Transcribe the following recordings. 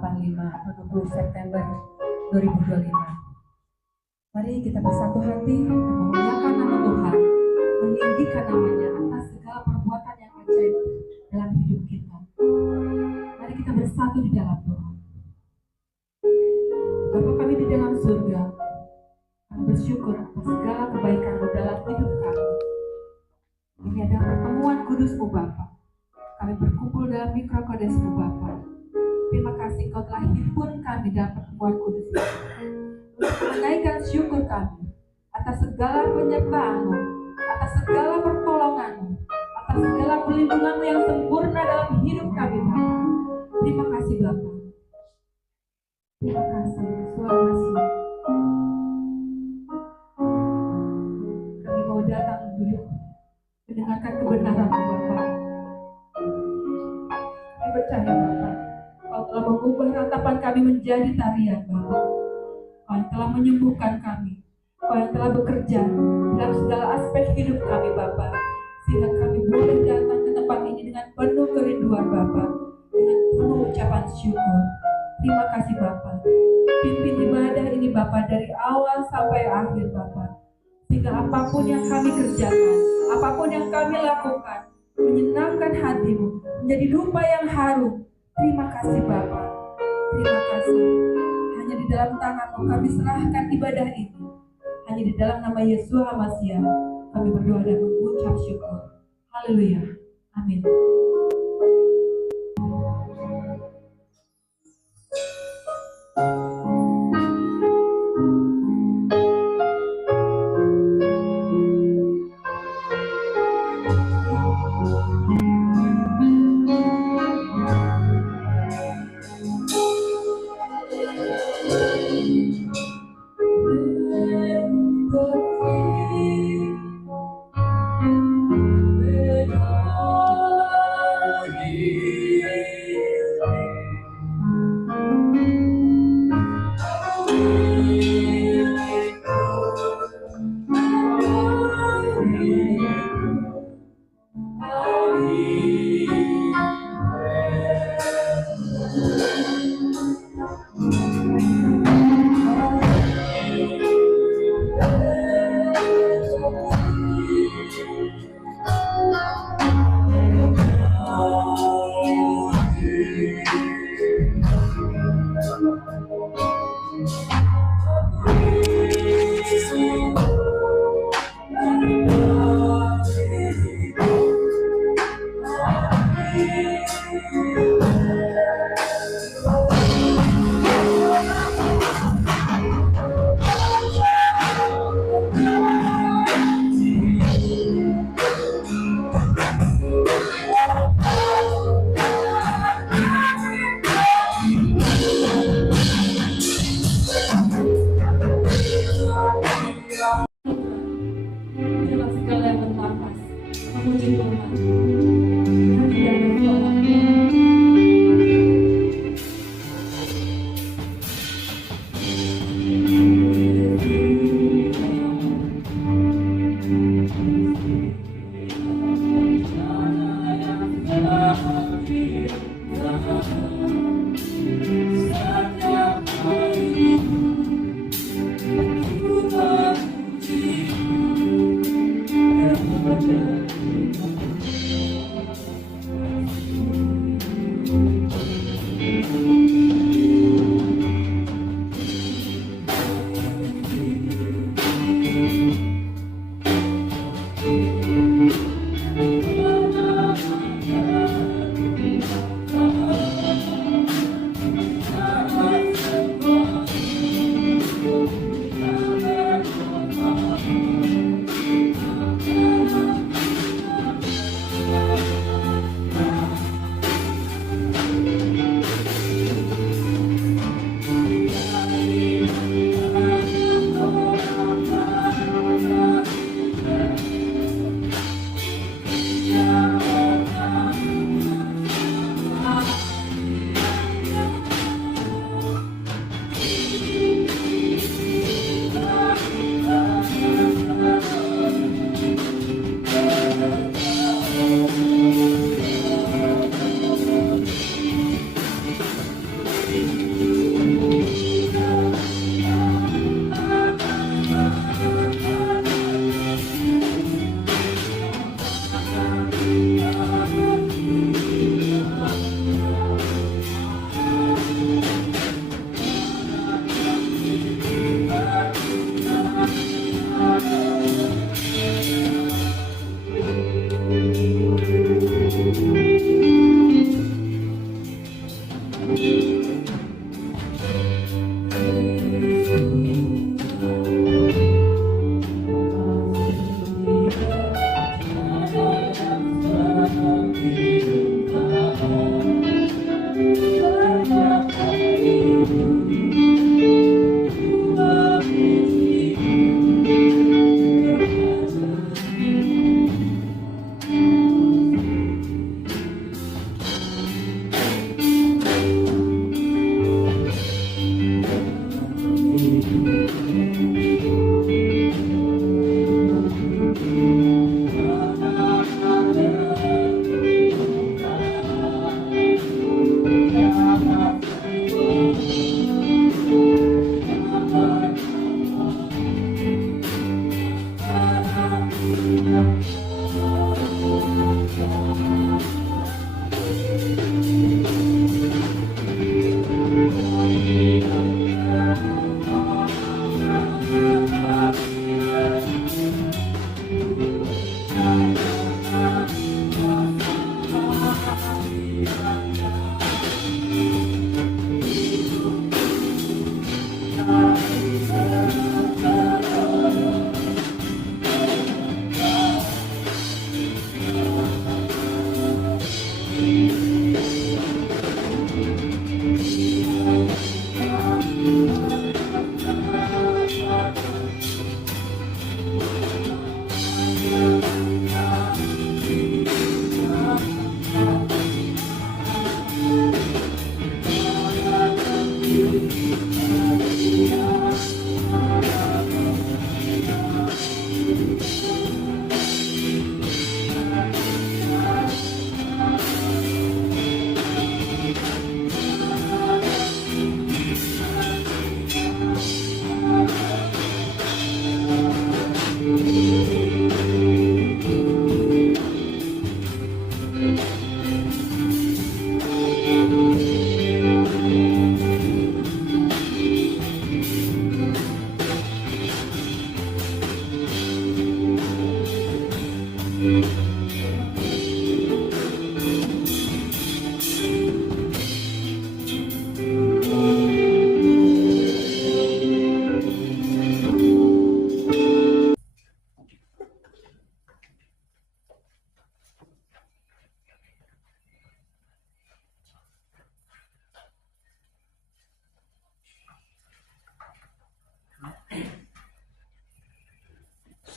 85 atau 20 September 2025. Mari kita bersatu hati memuliakan nama Tuhan, meninggikan namanya atas segala perbuatan yang ajaib dalam hidup kita. Mari kita bersatu di dalam Tuhan. Bapa kami di dalam surga, kami bersyukur atas segala kebaikan-Mu dalam hidup kami. Ini adalah pertemuan kudus-Mu Bapa. Kami berkumpul dalam mikrokodes-Mu Bapa. Terima kasih Kau telah himpun kami dalam pertemuan kudus ini untuk menaikkan syukur kami atas segala penyertaan-Mu, atas segala pertolongan-Mu, atas segala perlindungan-Mu yang sempurna dalam hidup kami Bapa. Terima kasih Bapa. Terima kasih, Tuhan kasih. Kami mau datang duduk mendengarkan kebenaran-Mu Bapa. Kami percaya Bapa, Kau telah mengubah ratapan kami menjadi tarian Bapa. Kau yang telah menyembuhkan kami, Kau yang telah bekerja dalam segala aspek hidup kami Bapa, sehingga kami boleh datang ke tempat ini dengan penuh kerinduan Bapa, dengan penuh ucapan syukur. Terima kasih Bapa. Pimpin ibadah ini Bapa dari awal sampai akhir Bapa, sehingga apapun yang kami kerjakan, apapun yang kami lakukan, menyenangkan hati-Mu, menjadi rupa yang harum. Terima kasih Bapa. Terima kasih. Hanya di dalam tangan-Mu kami serahkan ibadah ini. Hanya di dalam nama Yesus Hamasiah kami berdoa dan mengucap syukur. Haleluya. Amin.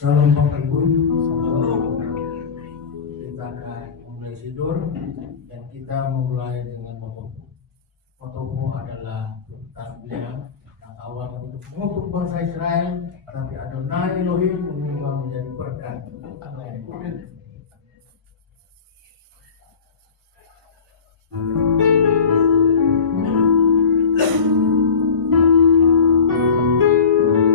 Salam Bapak Ibu, kita akan mulai tidur dan kita mulai dengan motomu. Motomu adalah tentang beliau yang awal untuk mengutuk bangsa Israel, tapi Adonai Elohim mengubah menjadi berkat. Amin.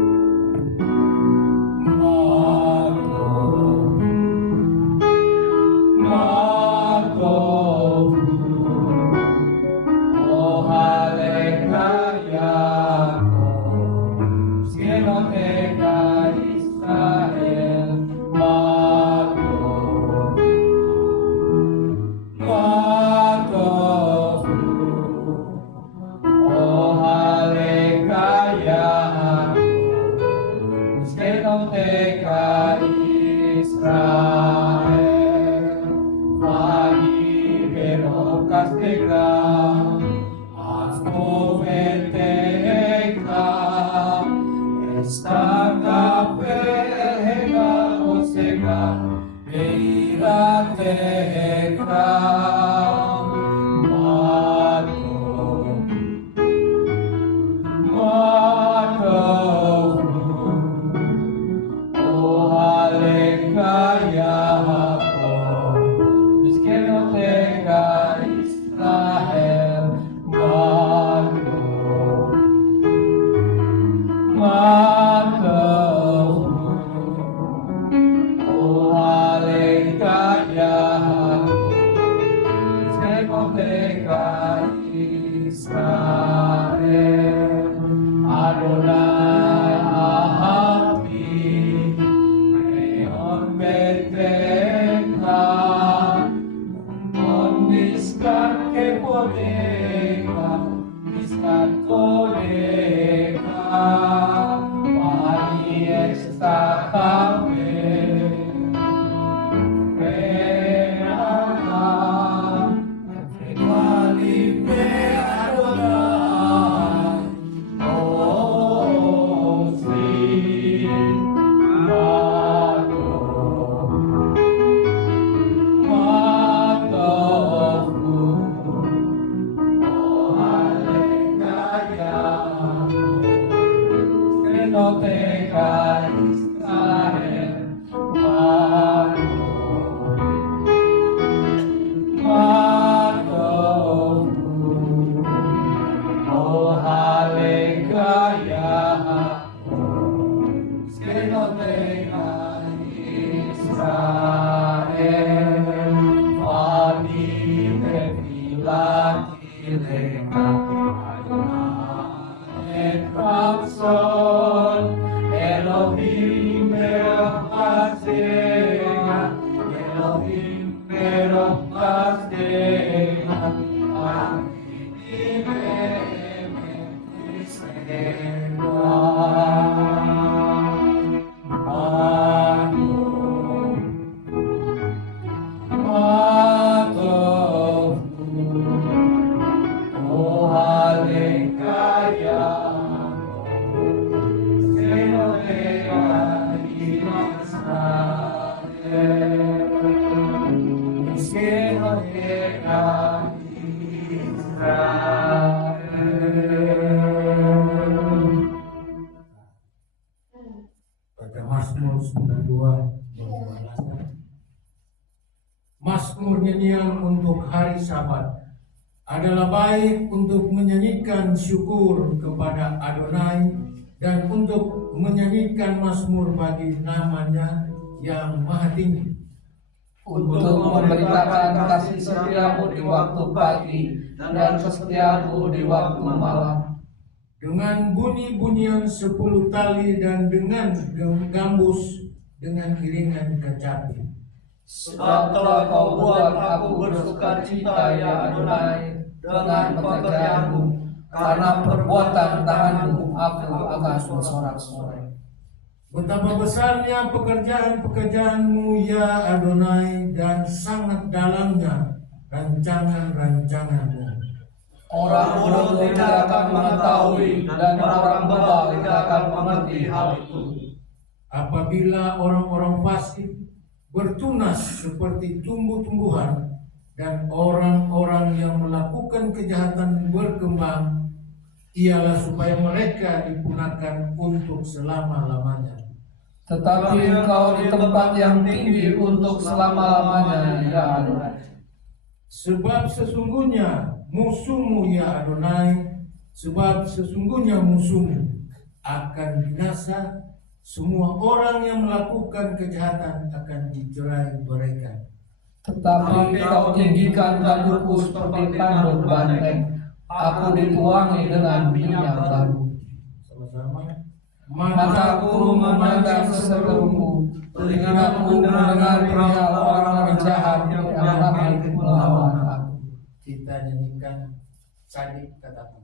Hallelujah. Pada Mazmur 92 Mazmur nyanyian untuk hari Sabat adalah baik untuk menyanyikan syukur kepada Adonai dan untuk menyanyikan mazmur bagi namanya yang maha tinggi, untuk memberitakan kasih setiamu di waktu pagi dan kesetiamu di waktu malam, dengan bunyi-bunyian 10 tali dan dengan gambus dengan iringan kecapi. Sebab telah kau buat aku bersuka cita, ya Adonai, dengan pekerjaanmu, karena perbuatan tanganmu aku akan bersorak-sorai. Betapa besarnya pekerjaan-pekerjaanmu, ya Adonai, dan sangat dalamnya rancangan-rancanganmu. Orang bodoh tidak akan mengetahui dan orang bebal tidak akan mengerti hal itu. Apabila orang-orang fasik bertunas seperti tumbuh-tumbuhan dan orang-orang yang melakukan kejahatan berkembang, ialah supaya mereka dipunahkan untuk selama-lamanya. Tetapi engkau di tempat yang tinggi untuk selama-lamanya, ya Adonai. Sebab sesungguhnya musuhmu, ya Adonai, sebab sesungguhnya musuhmu akan binasa. Semua orang yang melakukan kejahatan akan dicerai mereka. Tetapi kau tinggikan tandukku seperti tanduk banteng, aku dituangi dengan minyak baru. Sama-sama. Mataku memandang seserumu, telingaku mendengar perihal orang jahat yang ramai melawan aku. Kita nyanyikan Sadik Kataku.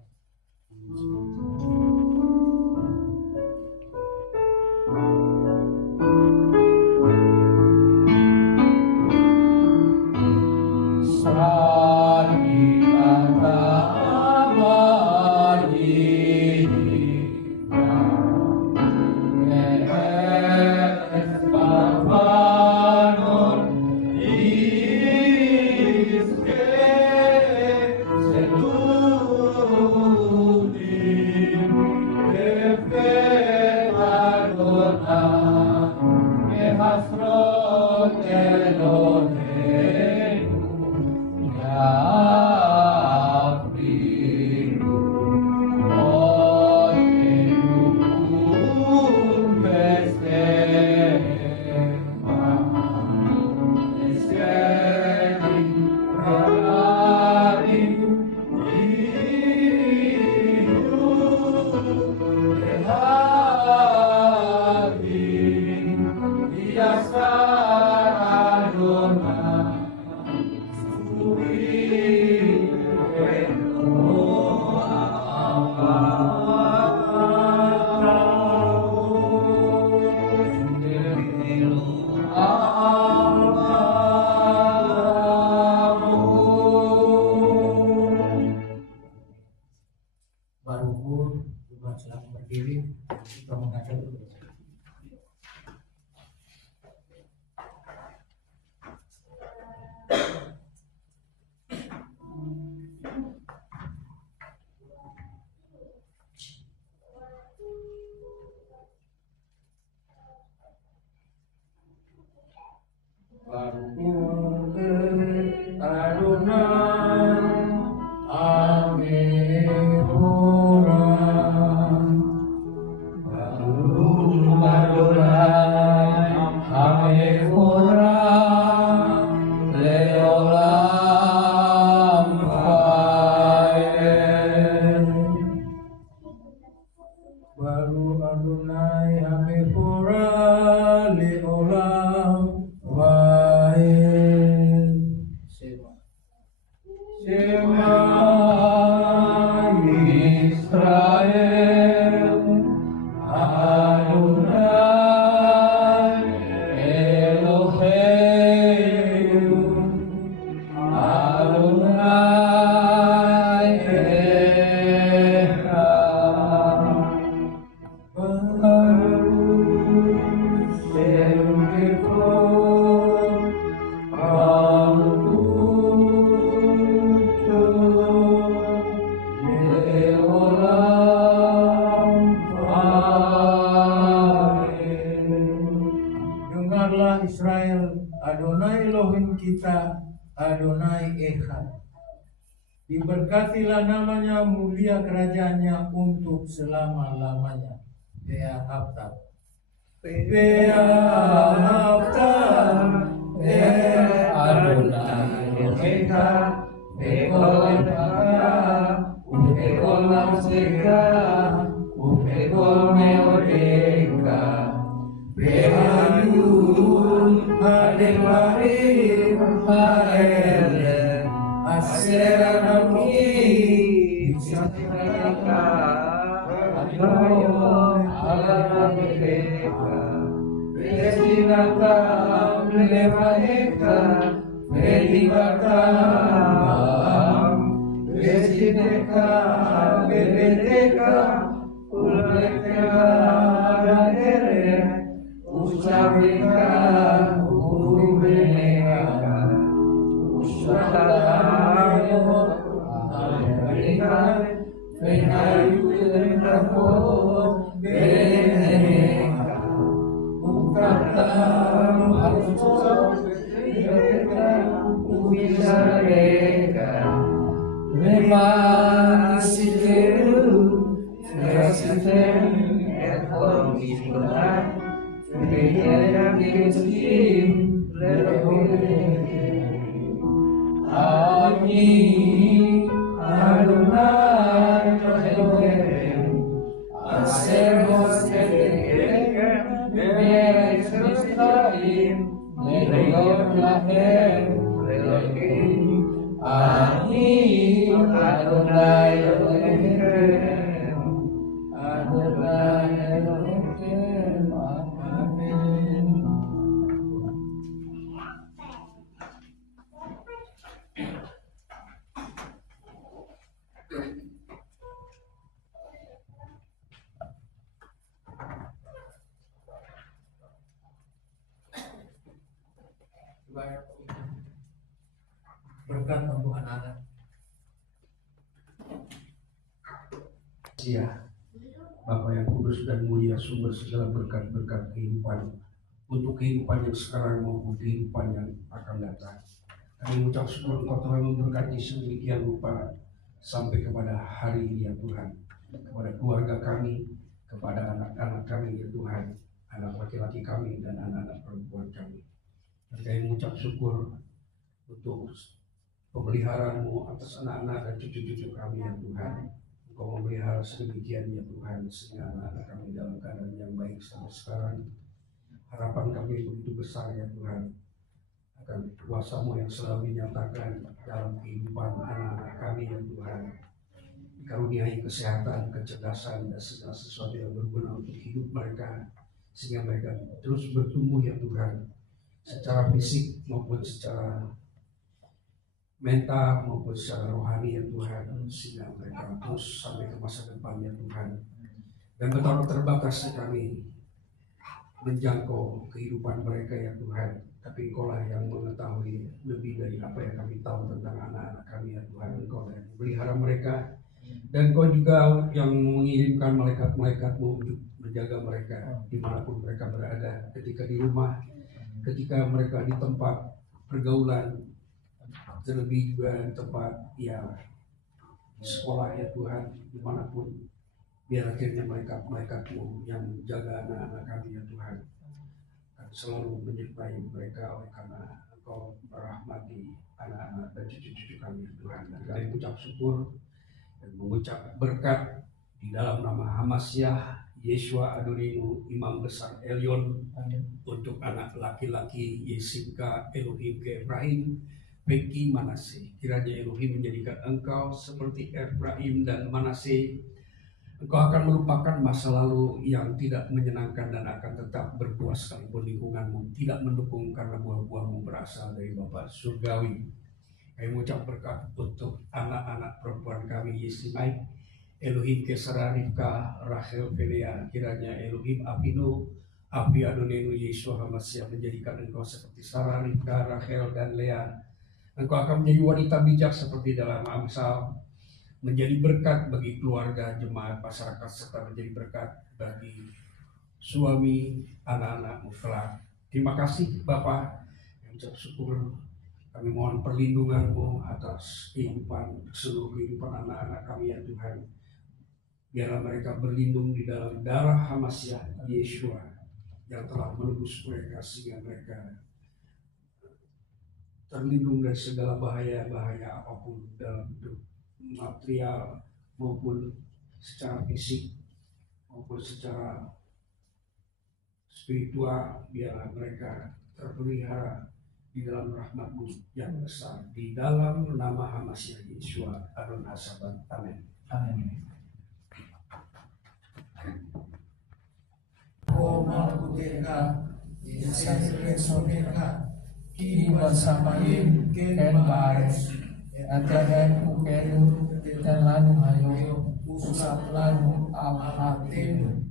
olam wae. Baru Adonai Hamepora li olam wae. Shema Israel, Adonai Eloheinu, Adonai Echad. Baru Shem Kekor, Dengarlah Israel, Adonai Elohim kita, Adonai Echad. Diberkatilah namanya, mulia kerajaannya untuk selama-lamanya. Pea Haftar. Adonai Elohecha, Bekol Echad, Ubekol Namseka, Ubekol Meodeka, Behayun, Hademarim, Haele, Aser Anaki, Bisatika, Adonai Elohecha, Vesinata, Levahecha, Velibatam, Vesineka, Bebedeka, Ulekeka, Radere, Usabika, Ubeneka, Usatayo, Alika, Venayulen Rako, Beneka, Ukatam, Alutso, Ubisareka, Memang Sikeru, Rasiten, Ekor Bismillah, Bejaya Bismillah, Amin, Adonai Elohim, Aser Hosketekem, Beres Mitzrayim, Neriot Lahem, Elohim, Amin, Adonai Elohim, Adonai Elohim, Amin. Berkat untuk anak-anak. Ya, Bapa yang kudus dan mulia, sumber segala berkat-berkat kehidupan untuk kehidupan yang sekarang maupun kehidupan yang akan datang. Kami mengucap syukur Engkau telah memberkati sedemikian rupa sampai kepada hari ini ya Tuhan, kepada keluarga kami, kepada anak-anak kami ya Tuhan, anak laki-laki kami dan anak-anak perempuan kami. Dan kami mengucap syukur untuk pemeliharaan-Mu atas anak-anak dan cucu-cucu kami ya Tuhan. Engkau memelihara sedemikian ya Tuhan, sehingga anak-anak kami dalam keadaan yang baik sampai sekarang. Harapan kami begitu besar ya Tuhan, akan kuasa-Mu yang selalu dinyatakan dalam kehidupan anak-anak kami ya Tuhan. Dikaruniai kesehatan, kecerdasan, dan segala sesuatu yang berguna untuk hidup mereka, sehingga mereka terus bertumbuh ya Tuhan, secara fisik maupun secara mental maupun secara rohani ya Tuhan, sehingga mereka terus sampai ke masa depan ya Tuhan. Dan betapa terbatasnya kami menjangkau kehidupan mereka ya Tuhan, tapi Engkau lah yang mengetahui lebih dari apa yang kami tahu tentang anak-anak kami ya Tuhan. Engkau yang melihara mereka, dan Engkau juga yang mengirimkan malaikat-malaikat-Mu untuk menjaga mereka dimanapun mereka berada, ketika di rumah, ketika mereka di tempat pergaulan, terlebih juga tempat ya sekolah ya Tuhan, dimanapun, biar akhirnya malaikat-malaikat-Mu yang menjaga anak-anak kami ya Tuhan akan selalu menyertai mereka, oleh karena Engkau merahmati anak dan cucu-cucu kami Tuhan. Dan kami mengucap syukur dan mengucap berkat di dalam nama Hamasyah Yeshua Adonenu Imam Besar Elyon, untuk anak laki-laki Yesinka Elohim ke Efraim, Peki Manase. Kiranya Elohim menjadikan engkau seperti Efraim dan Manase. Engkau akan melupakan masa lalu yang tidak menyenangkan dan akan tetap berbuah sekalipun lingkunganmu tidak mendukung, karena buah-buahmu berasal dari Bapa Surgawi. Kami mengucap berkat untuk anak-anak perempuan kami, Yesimai, Elohim Kesara Rivka, Rachel Pelea. Kiranya Elohim Apino, Api Adonenu Yeshua Hamasyah menjadikan engkau seperti Sarah, Rivka, Rachel, dan Lea. Engkau akan menjadi wanita bijak seperti dalam Amsal, menjadi berkat bagi keluarga, jemaat, masyarakat, serta menjadi berkat bagi suami, anak-anakmu kelak. Terima kasih Bapa, kami ucap syukur. Kami mohon perlindungan-Mu atas seluruh kehidupan anak-anak kami ya Tuhan. Biarlah mereka berlindung di dalam darah Hamasyah Yeshua yang telah menebus mereka, sehingga mereka terlindung dari segala bahaya-bahaya apapun dalam hidup material maupun secara fisik maupun secara spiritual. Biarlah mereka terpelihara di dalam rahmat-Mu yang besar, di dalam nama Hamasyah Yeshua Adon Asabat. Amin. Amin. Koma kuteka, Yesus soneka, Iba samain ken bares, atehen ukenu dan lanu hayo, usap lanu ahatenu,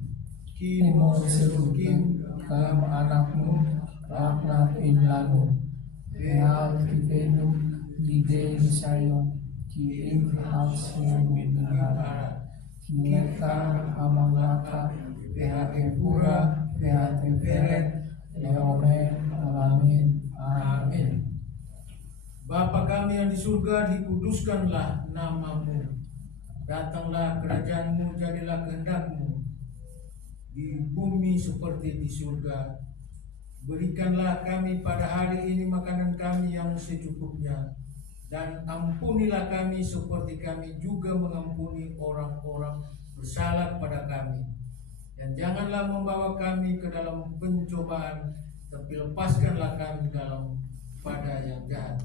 kini mo serukin kalam anakmu, rakna in lanu, real kipenu, lide sayo, kiin halsenu minara, kineka amangaka, PHT pura, PHT peret, leome, alamin, amin. Bapa kami yang di surga, dikuduskanlah nama-Mu. Datanglah kerajaan-Mu, jadilah kehendak-Mu di bumi seperti di surga. Berikanlah kami pada hari ini makanan kami yang secukupnya, dan ampunilah kami seperti kami juga mengampuni orang-orang bersalah kepada kami. Dan janganlah membawa kami ke dalam pencobaan, tapi lepaskanlah kami pada yang jahat.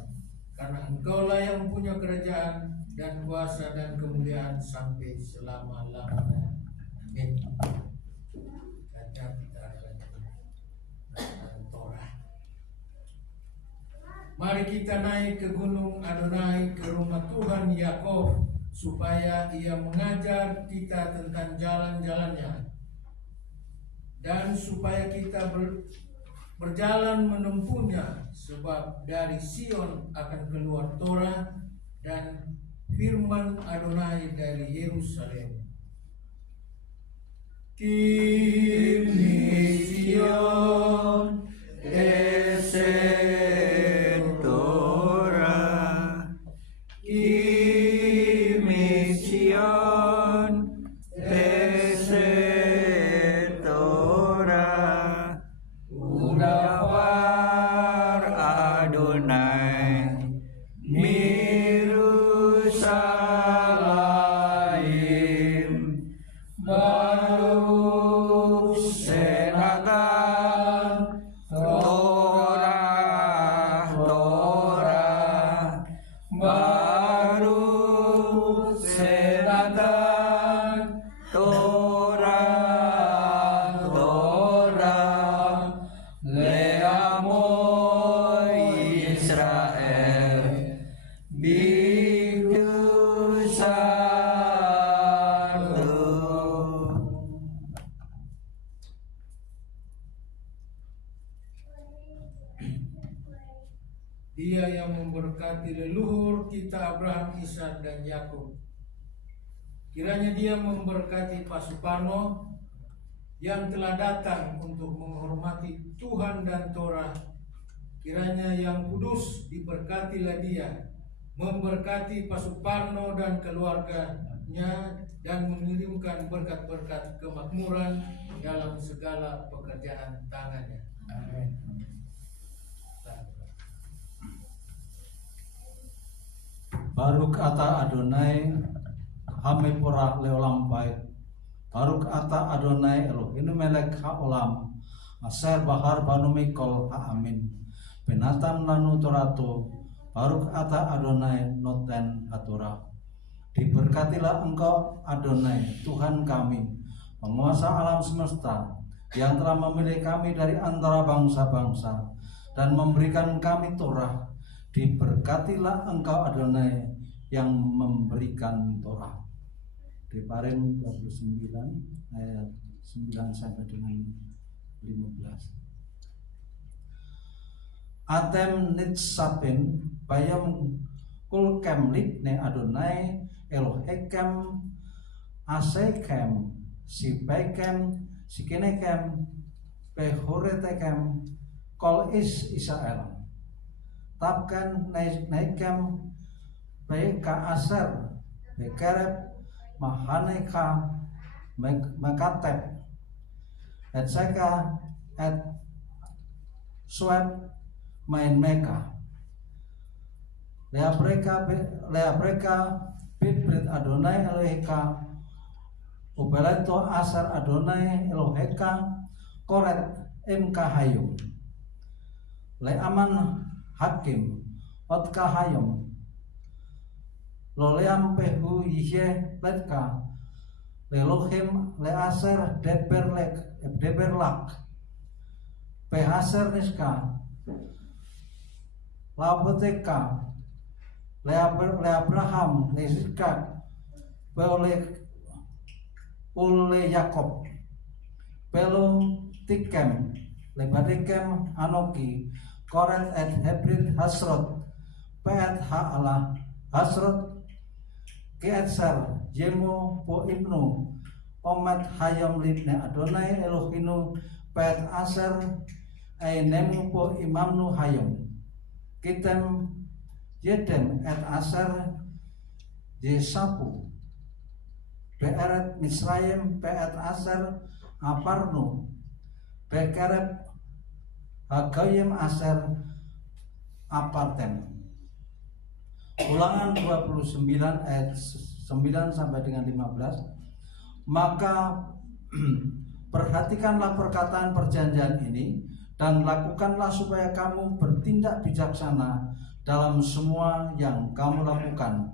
Karena Engkaulah yang punya kerajaan dan kuasa dan kemuliaan sampai selama-lamanya. Amin. Baca kita Torah. Mari kita naik ke gunung Adonai, ke rumah Tuhan Yakov, supaya Ia mengajar kita tentang jalan-jalannya, dan supaya kita berjalan menempuhnya, sebab dari Sion akan keluar Torah dan firman Adonai dari Yerusalem. Kini Sion esen Torah, Kimi Sion esen Torah, Udawar Adonai Mirusalaim, Baruch Senatan Torah, Torah, Baruch Senatan Torah, Torah, Leamo Israel, Biktu Satu. Dia yang memberkati leluhur kita Abraham, Ishak, dan Yakub. Kiranya Dia memberkati Pak Suparno yang telah datang untuk menghormati Tuhan dan Torah. Kiranya yang kudus diberkatilah Dia, memberkati Pak Suparno dan keluarganya, dan mengirimkan berkat-berkat kemakmuran dalam segala pekerjaan tangannya. Amin. Baruk ata Adonai hamipura leolam bait. Baruk ata Adonai Elohim melek haolam. Aser bahar banu mikol ha-amin. Penatam lanu torato. Baruk ata Adonai noten hatura. Diberkatilah Engkau Adonai Tuhan kami, penguasa alam semesta, yang telah memilih kami dari antara bangsa-bangsa dan memberikan kami Torah. Diberkatilah Engkau Adonai yang memberikan Torah. Devarim 29 ayat 9 sampai dengan 15. Atem nitsapin bayam kulkem likne Adonai Elohekem asekem sipekem sikenekem pehoretekem kol is Israel tapkan naikem peka aser bekerep mahaneka mekatep et seka et swab main meka lea mereka bibrit Adonai Eloheka ubeleto asar Adonai Eloheka koret imkahayum le aman hakim otkahayum loleam pehu yihye letka lelohim le aser deberlak pehaser niska laboteka le Abraham le Iskak oleh Yakob pelo tikem le badikem anoki koret et hebrit hasrot peet ha'ala hasrot keetser jemo po ibnu omet hayam libne Adonai Elohinu peet aser nemu po imamnu hayam kitem Yedem et aser Yesapu Be'eret Misrayim Be'et aser Aparnu Be'kerep Hagayim aser Apartem. Ulangan 29 ayat 9 sampai dengan 15. Maka perhatikanlah perkataan perjanjian ini dan lakukanlah supaya kamu bertindak bijaksana dalam semua yang kamu lakukan.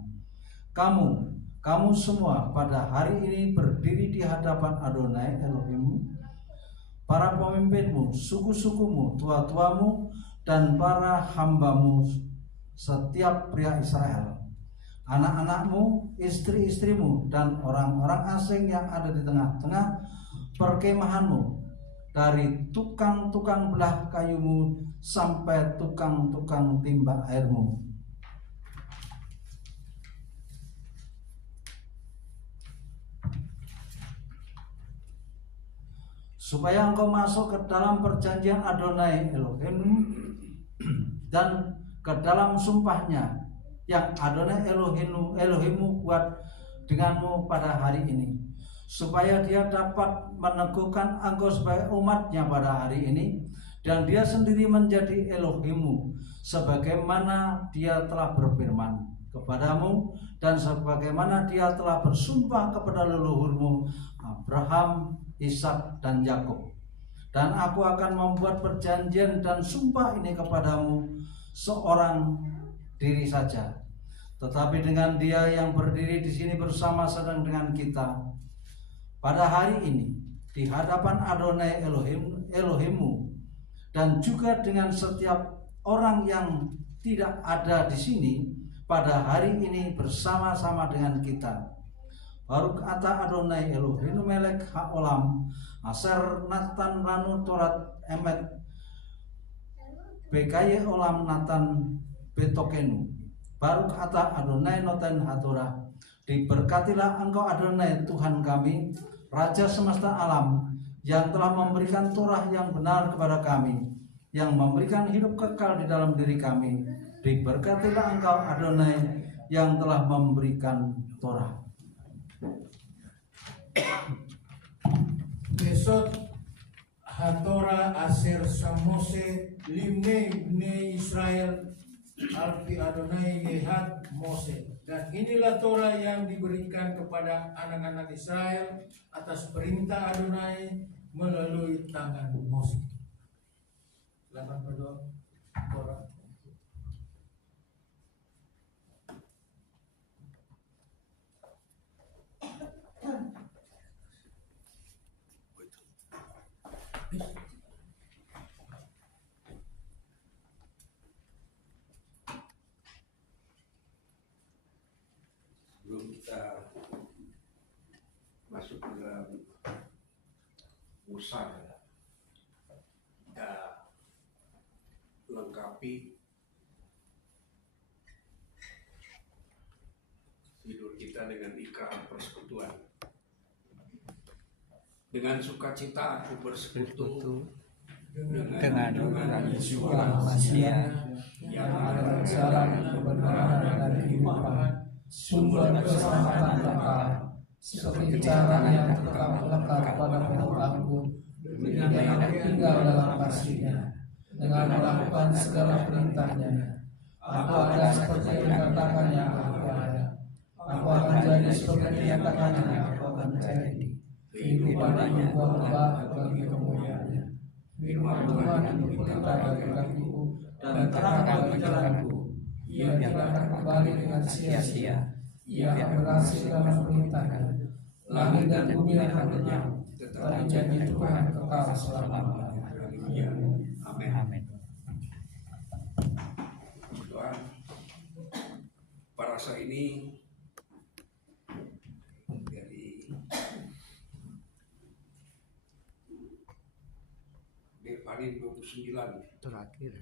Kamu semua pada hari ini berdiri di hadapan Adonai Elohimmu, para pemimpinmu, suku-sukumu, tua-tuamu, dan para hambamu, setiap pria Israel, anak-anakmu, istri-istrimu, dan orang-orang asing yang ada di tengah-tengah perkemahanmu, dari tukang-tukang belah kayumu sampai tukang-tukang timba airmu. Supaya engkau masuk ke dalam perjanjian Adonai Elohim dan ke dalam sumpahnya yang Adonai Elohimmu buat denganmu pada hari ini, supaya dia dapat meneguhkan engkau sebagai umatnya pada hari ini, dan dia sendiri menjadi Elohimmu sebagaimana dia telah berfirman kepadamu dan sebagaimana dia telah bersumpah kepada leluhurmu Abraham, Ishak, dan Yakub. Dan aku akan membuat perjanjian dan sumpah ini kepadamu seorang diri saja, tetapi dengan dia yang berdiri di sini bersama-sama dengan kita pada hari ini di hadapan Adonai Elohimmu, dan juga dengan setiap orang yang tidak ada di sini pada hari ini bersama-sama dengan kita. Baruk ata Adonai Elohim melek haolam aser natan ranu torat emet bekaye olam natan betokenu. Baruk ata Adonai noten hatura. Diberkatilah engkau Adonai Tuhan kami, Raja semesta alam, yang telah memberikan Torah yang benar kepada kami, yang memberikan hidup kekal di dalam diri kami. Diberkatilah engkau Adonai yang telah memberikan Torah. Yesod hatora aser samose limne bne Israel Alfi Adonai Yehat Mose. Dan inilah Torah yang diberikan kepada anak-anak Israel atas perintah Adonai melalui tangan Mose. Silakan berdoa. Torah. Sebelum kita masuk ke dalam Musa, kita lengkapi hidup kita dengan ikrar persekutuan. Dengan sukacita aku bersekutu dengan Yeshua Mashiach yang adalah jalan kebenaran dan kehidupan, sumber keselamatan kekal, seperti cara yang tetap melekat pada penghutangku, dengan yang tinggal dalam kasihnya, dengan melakukan segala perintahnya. Aku ada seperti yang dikatakannya aku ada. Aku akan jadi seperti yang dikatakannya aku akan jadi. Kehidupan yang berubah bagi kemuliaannya. Firman Tuhan untuk pelita bagi kakiku dan terang bagi jalanku. Ia tidak akan kembali dengan sia-sia. Ia akan berhasil dalam perintahnya. Langit dan bumi akan lenyap, tetapi janji Tuhan kekal selama-lamanya. Amin. Amin. Tuhan, parasa ini dari Devarim 29 Terakhir.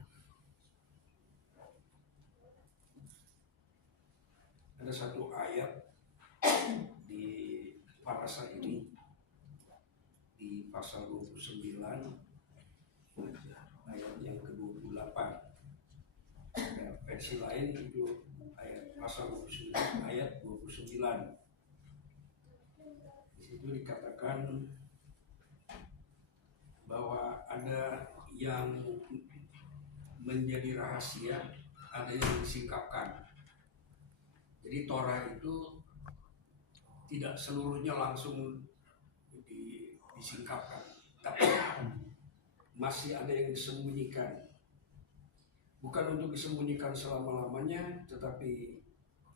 ada satu ayat di parasa ini di pasal 29 ayat yang ke-28. Ya, versi lain itu ayat pasal 29 ayat 29. Di situ dikatakan bahwa ada yang menjadi rahasia, ada yang disingkapkan. Jadi Torah itu tidak seluruhnya langsung disingkapkan, tapi masih ada yang disembunyikan. Bukan untuk disembunyikan selama-lamanya, tetapi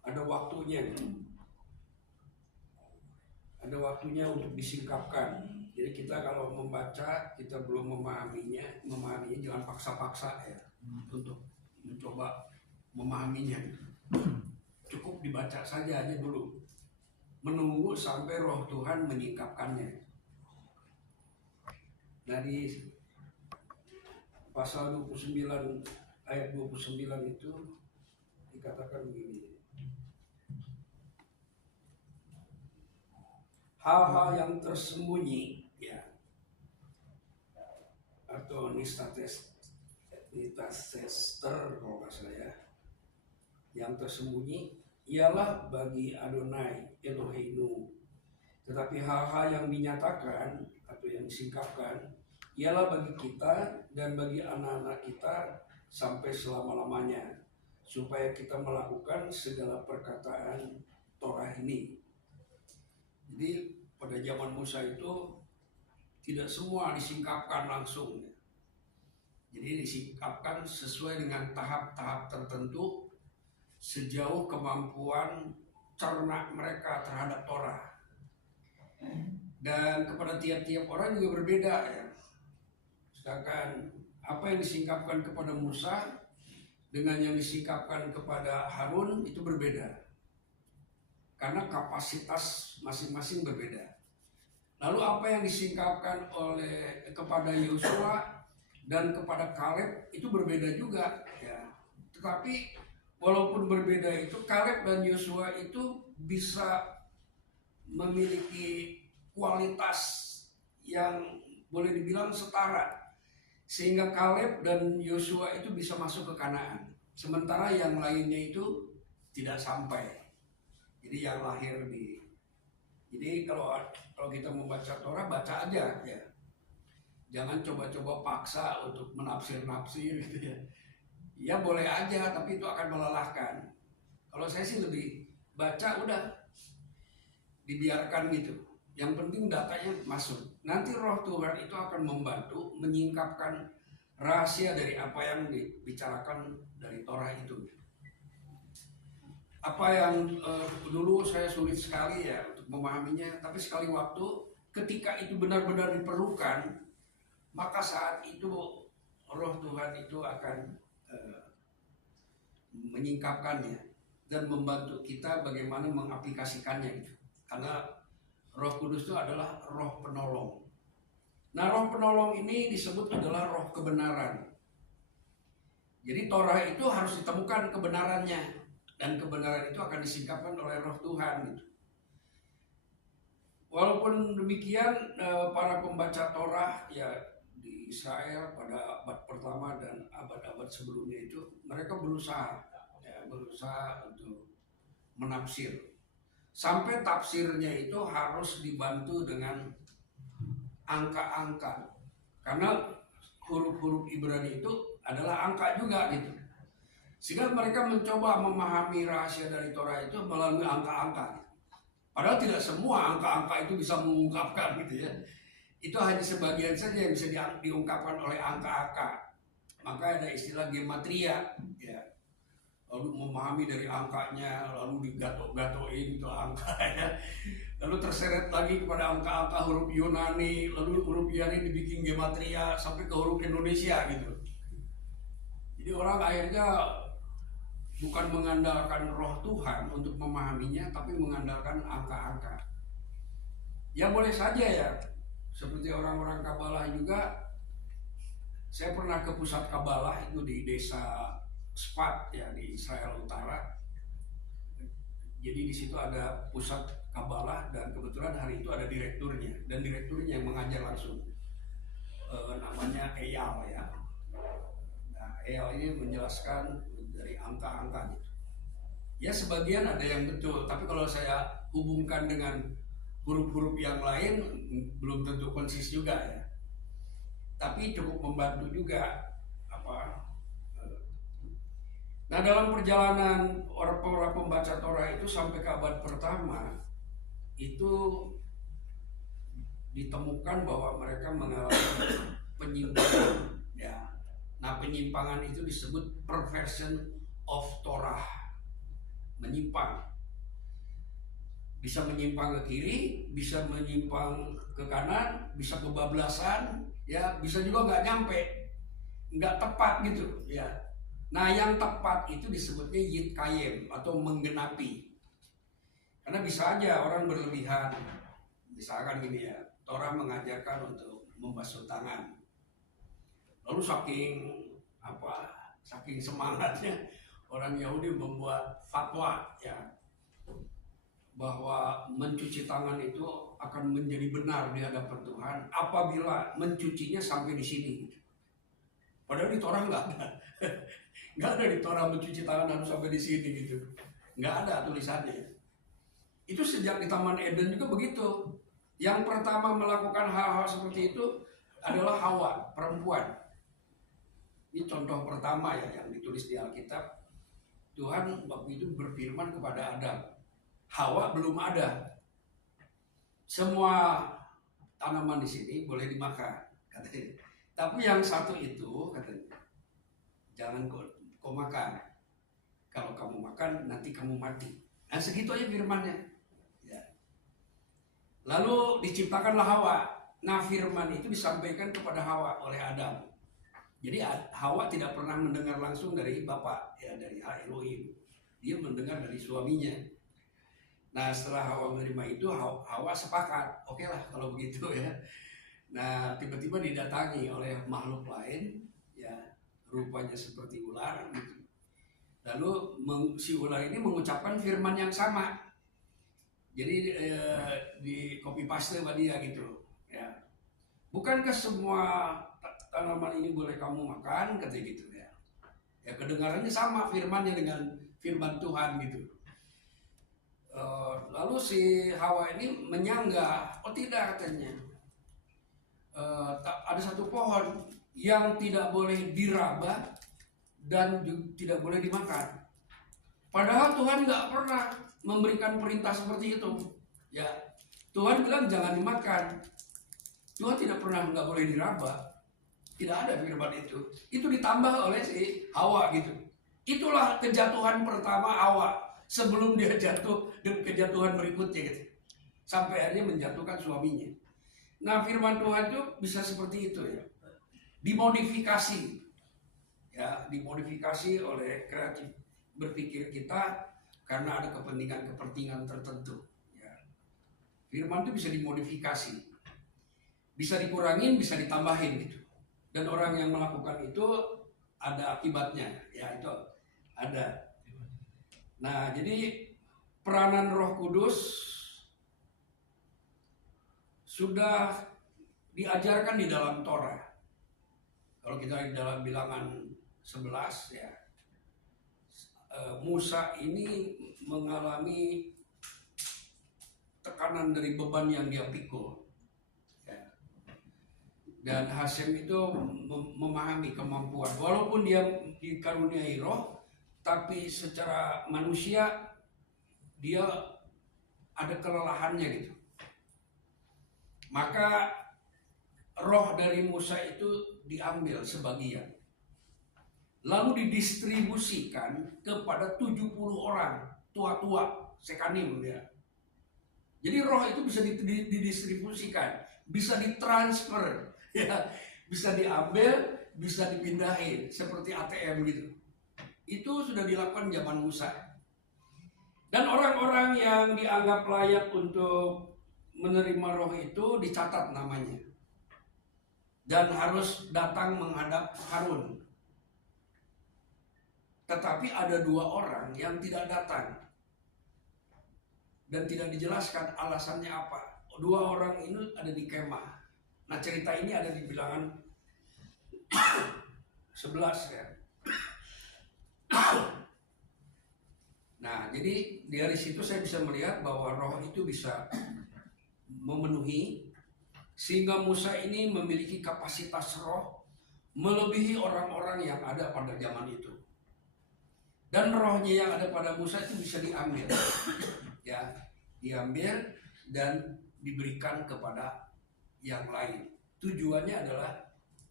ada waktunya. Ada waktunya untuk disingkapkan. Jadi kita kalau membaca, kita belum memahaminya jangan paksa-paksa ya untuk mencoba memahaminya. Cukup dibaca saja aja dulu. Menunggu sampai roh Tuhan menyingkapkannya. Dari pasal 29 ayat 29 itu dikatakan begini. Hal-hal yang tersembunyi ya, atau nistastester kalau nggak salah ya, yang tersembunyi ialah bagi Adonai Eloheinu, tetapi hal-hal yang dinyatakan atau yang disingkapkan ialah bagi kita dan bagi anak-anak kita sampai selama-lamanya, supaya kita melakukan segala perkataan Torah ini. Jadi pada zaman Musa itu tidak semua disingkapkan langsung. Jadi disingkapkan sesuai dengan tahap-tahap tertentu sejauh kemampuan cerna mereka terhadap Torah. Dan kepada tiap-tiap orang juga berbeda ya. Sedangkan apa yang disingkapkan kepada Musa dengan yang disingkapkan kepada Harun itu berbeda. Karena kapasitas masing-masing berbeda. Lalu apa yang disingkapkan kepada Yosua dan kepada Kaleb itu berbeda juga ya. Tetapi walaupun berbeda itu, Kaleb dan Yosua itu bisa memiliki kualitas yang boleh dibilang setara, sehingga Kaleb dan Yosua itu bisa masuk ke Kanaan, sementara yang lainnya itu tidak sampai. Jadi yang lahir jadi kalau kita membaca Torah, baca aja ya, jangan coba-coba paksa untuk menafsir-nafsir gitu ya. Ya boleh aja, tapi itu akan melelahkan. Kalau saya sih lebih baca udah dibiarkan gitu. Yang penting datanya masuk. Nanti Roh Tuhan itu akan membantu menyingkapkan rahasia dari apa yang dibicarakan dari Torah itu. Apa yang dulu saya sulit sekali ya untuk memahaminya, tapi sekali waktu ketika itu benar-benar diperlukan, maka saat itu Roh Tuhan itu akan menyingkapkannya dan membantu kita bagaimana mengaplikasikannya gitu. Karena Roh Kudus itu adalah roh penolong. Nah, roh penolong ini disebut adalah roh kebenaran. Jadi Torah itu harus ditemukan kebenarannya, dan kebenaran itu akan disingkapkan oleh Roh Tuhan gitu. Walaupun demikian, para pembaca Torah ya di Israel pada abad pertama dan abad-abad sebelumnya itu mereka berusaha untuk menafsir. Sampai tafsirnya itu harus dibantu dengan angka-angka. Karena huruf-huruf Ibrani itu adalah angka juga gitu. Sehingga mereka mencoba memahami rahasia dari Torah itu melalui angka-angka. Padahal tidak semua angka-angka itu bisa mengungkapkan gitu ya. Itu hanya sebagian saja yang bisa diungkapkan oleh angka-angka. Maka ada istilah gematria ya. Lalu memahami dari angkanya, lalu digatok-gatoin itu angka ya. Lalu terseret lagi kepada angka-angka huruf Yunani, lalu huruf Yunani dibikin gematria sampai ke huruf Indonesia gitu. Jadi orang akhirnya bukan mengandalkan roh Tuhan untuk memahaminya, tapi mengandalkan angka-angka. Ya boleh saja ya, seperti orang-orang Kabalah juga. Saya pernah ke pusat Kabalah itu di desa Sfat ya di Israel Utara. Jadi di situ ada pusat Kabalah dan kebetulan hari itu ada direkturnya, dan direkturnya yang mengajar langsung. Namanya Eyal ya. Nah, Eyal ini menjelaskan dari angka-angka gitu. Ya sebagian ada yang betul, tapi kalau saya hubungkan dengan huruf-huruf yang lain belum tentu konsis juga ya. Tapi cukup membantu juga Nah, dalam perjalanan para pembaca Torah itu sampai ke abad pertama itu ditemukan bahwa mereka mengalami penyimpangan ya. Nah, penyimpangan itu disebut perversion of Torah. Menyimpang. Bisa menyimpang ke kiri, bisa menyimpang ke kanan, bisa kebablasan, ya, bisa juga nggak nyampe, nggak tepat gitu ya. Nah, yang tepat itu disebutnya yit kayem atau menggenapi. Karena bisa aja orang berlebihan. Misalkan gini ya, Torah mengajarkan untuk membasuh tangan. Lalu saking semangatnya orang Yahudi membuat fatwa ya bahwa mencuci tangan itu akan menjadi benar di hadapan Tuhan apabila mencucinya sampai di sini. Padahal di Torah nggak ada. Nggak ada di Torah mencuci tangan harus sampai di sini gitu. Nggak ada tulisannya. Itu sejak di Taman Eden juga begitu. Yang pertama melakukan hal-hal seperti itu adalah Hawa, perempuan. Ini contoh pertama ya yang ditulis di Alkitab. Tuhan waktu itu berfirman kepada Adam, Hawa belum ada. Semua tanaman di sini boleh dimakan, katanya. Tapi yang satu itu katanya, jangan kau makan. Kalau kamu makan nanti kamu mati. Nah segitu aja firmannya. Ya. Lalu diciptakanlah Hawa. Nah firman itu disampaikan kepada Hawa oleh Adam. Jadi Hawa tidak pernah mendengar langsung dari Bapa, ya dari Elohim. Dia mendengar dari suaminya. Nah setelah Hawa menerima itu, Hawa sepakat. Oke lah kalau begitu ya. Nah tiba-tiba didatangi oleh makhluk lain, ya rupanya seperti ular gitu. Lalu si ular ini mengucapkan firman yang sama. Jadi di copy paste sama dia gitu ya. Bukankah semua tanaman ini boleh kamu makan, katanya gitu ya. Ya kedengarannya sama firmannya dengan firman Tuhan gitu. Lalu si Hawa ini menyanggah, oh tidak katanya. Ada satu pohon yang tidak boleh diraba dan tidak boleh dimakan. Padahal Tuhan nggak pernah memberikan perintah seperti itu. Ya, Tuhan bilang jangan dimakan. Tuhan tidak pernah nggak boleh diraba. Tidak ada firman itu. Itu ditambah oleh si Hawa gitu. Itulah kejatuhan pertama Hawa sebelum dia jatuh dan kejatuhan berikutnya gitu. Sampai akhirnya menjatuhkan suaminya. Nah, firman Tuhan itu bisa seperti itu ya. Dimodifikasi. Ya, dimodifikasi oleh kreatif berpikir kita karena ada kepentingan tertentu. Ya. Firman itu bisa dimodifikasi. Bisa dikurangin, bisa ditambahin gitu. Dan orang yang melakukan itu ada akibatnya, ya itu ada. Nah, jadi peranan Roh Kudus sudah diajarkan di dalam Torah. Kalau kita di dalam Bilangan 11 ya, Musa ini mengalami tekanan dari beban yang dia pikul. Dan Hasem itu memahami kemampuan. Walaupun dia dikaruniai roh, tapi secara manusia dia ada kelelahannya gitu. Maka roh dari Musa itu diambil sebagian. Lalu didistribusikan kepada 70 orang tua-tua sekanim ya. Jadi roh itu bisa didistribusikan, bisa ditransfer. Ya, bisa diambil, bisa dipindahin seperti ATM gitu. Itu sudah dilakukan zaman Musa. Dan orang-orang yang dianggap layak untuk menerima roh itu dicatat namanya. Dan harus datang menghadap Harun. Tetapi ada 2 orang yang tidak datang. Dan tidak dijelaskan alasannya apa. 2 orang ini ada di kemah. Nah, cerita ini ada di Bilangan 11 ya. Nah, jadi dari situ saya bisa melihat bahwa roh itu bisa memenuhi, sehingga Musa ini memiliki kapasitas roh melebihi orang-orang yang ada pada zaman itu. Dan rohnya yang ada pada Musa itu bisa diambil, ya, diambil dan diberikan kepada yang lain. Tujuannya adalah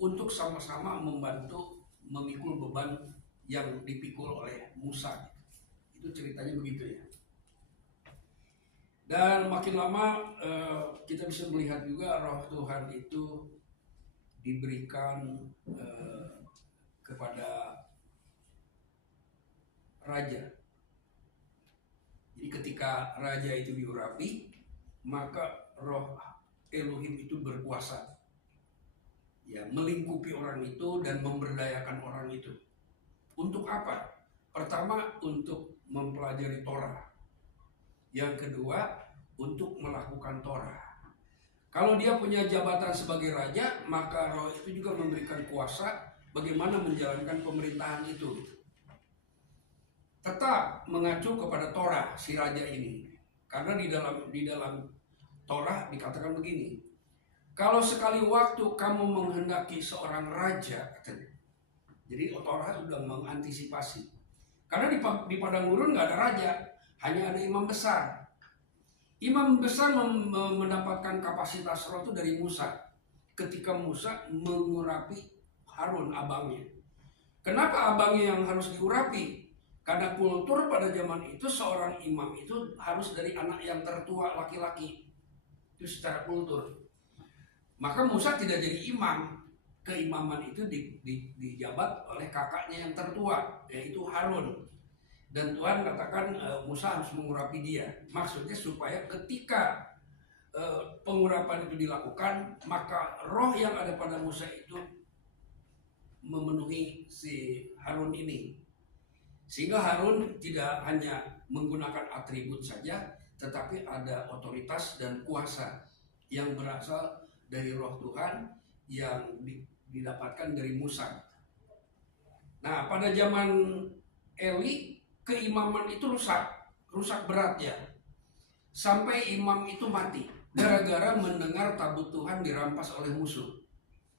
untuk sama-sama membantu memikul beban yang dipikul oleh Musa. Itu ceritanya begitu ya. Dan makin lama kita bisa melihat juga roh Tuhan itu diberikan kepada raja. Jadi ketika raja itu diurapi, maka roh Elohim itu berkuasa, ya, melingkupi orang itu dan memberdayakan orang itu. Untuk apa? Pertama, untuk mempelajari Torah. Yang kedua, untuk melakukan Torah. Kalau dia punya jabatan sebagai raja, maka roh itu juga memberikan kuasa bagaimana menjalankan pemerintahan itu. Tetap mengacu kepada Torah si raja ini. Karena di dalam Torah dikatakan begini, kalau sekali waktu kamu menghendaki seorang raja, jadi Torah sudah mengantisipasi. Karena di padang gurun nggak ada raja, hanya ada imam besar. Imam besar mendapatkan kapasitas roh itu dari Musa. Ketika Musa mengurapi Harun abangnya. Kenapa abangnya yang harus diurapi? Karena kultur pada zaman itu seorang imam itu harus dari anak yang tertua laki-laki. Itu secara kultur. Maka Musa tidak jadi imam. Keimaman itu dijabat oleh kakaknya yang tertua, yaitu Harun. Dan Tuhan katakan Musa harus mengurapi dia. Maksudnya supaya ketika pengurapan itu dilakukan, maka roh yang ada pada Musa itu memenuhi si Harun ini. Sehingga Harun tidak hanya menggunakan atribut saja, tetapi ada otoritas dan kuasa yang berasal dari roh Tuhan yang didapatkan dari Musa. Nah, pada zaman Eli, keimaman itu rusak berat ya. Sampai imam itu mati gara-gara mendengar tabut Tuhan dirampas oleh musuh.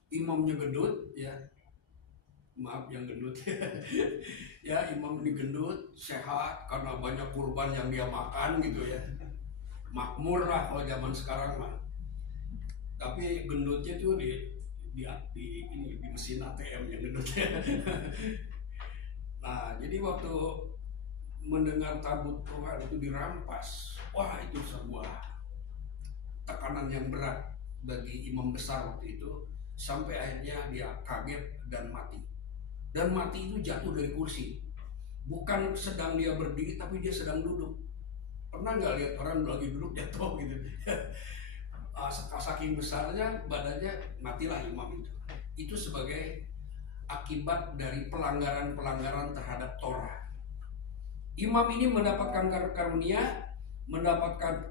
Imamnya gedut ya. maaf yang gendut ya, imam ini gendut sehat karena banyak kurban yang dia makan gitu ya, makmur lah kalau zaman sekarang mah. Tapi gendutnya tuh di mesin ATM yang gendutnya. Nah jadi waktu mendengar tabut Tuhan itu dirampas, wah itu sebuah tekanan yang berat bagi imam besar waktu itu, sampai akhirnya dia kaget dan mati. Dan mati itu jatuh dari kursi, bukan sedang dia berdiri tapi dia sedang duduk. Pernah nggak lihat orang lagi duduk jatuh gitu? Saking besarnya badannya, matilah imam itu. Itu sebagai akibat dari pelanggaran-pelanggaran terhadap Torah. Imam ini mendapatkan karunia, mendapatkan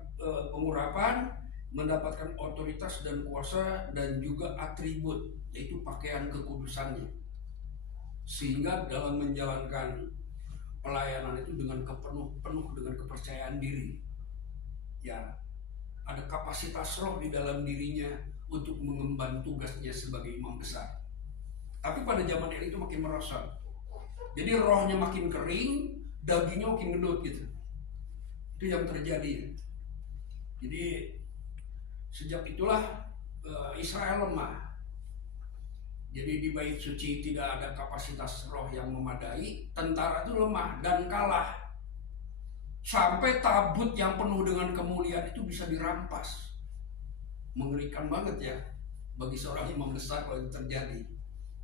pengurapan, mendapatkan otoritas dan kuasa, dan juga atribut, yaitu pakaian kekudusannya. Sehingga dalam menjalankan pelayanan itu dengan penuh dengan kepercayaan diri. Ya, ada kapasitas roh di dalam dirinya untuk mengemban tugasnya sebagai imam besar. Tapi pada zaman itu makin merosot. Jadi rohnya makin kering, dagingnya makin gendut gitu. Itu yang terjadi. Jadi sejak itulah Israel lemah. Jadi di bait suci tidak ada kapasitas roh yang memadai, tentara itu lemah dan kalah. Sampai tabut yang penuh dengan kemuliaan itu bisa dirampas. Mengerikan banget ya bagi seorang imam besar kalau itu terjadi.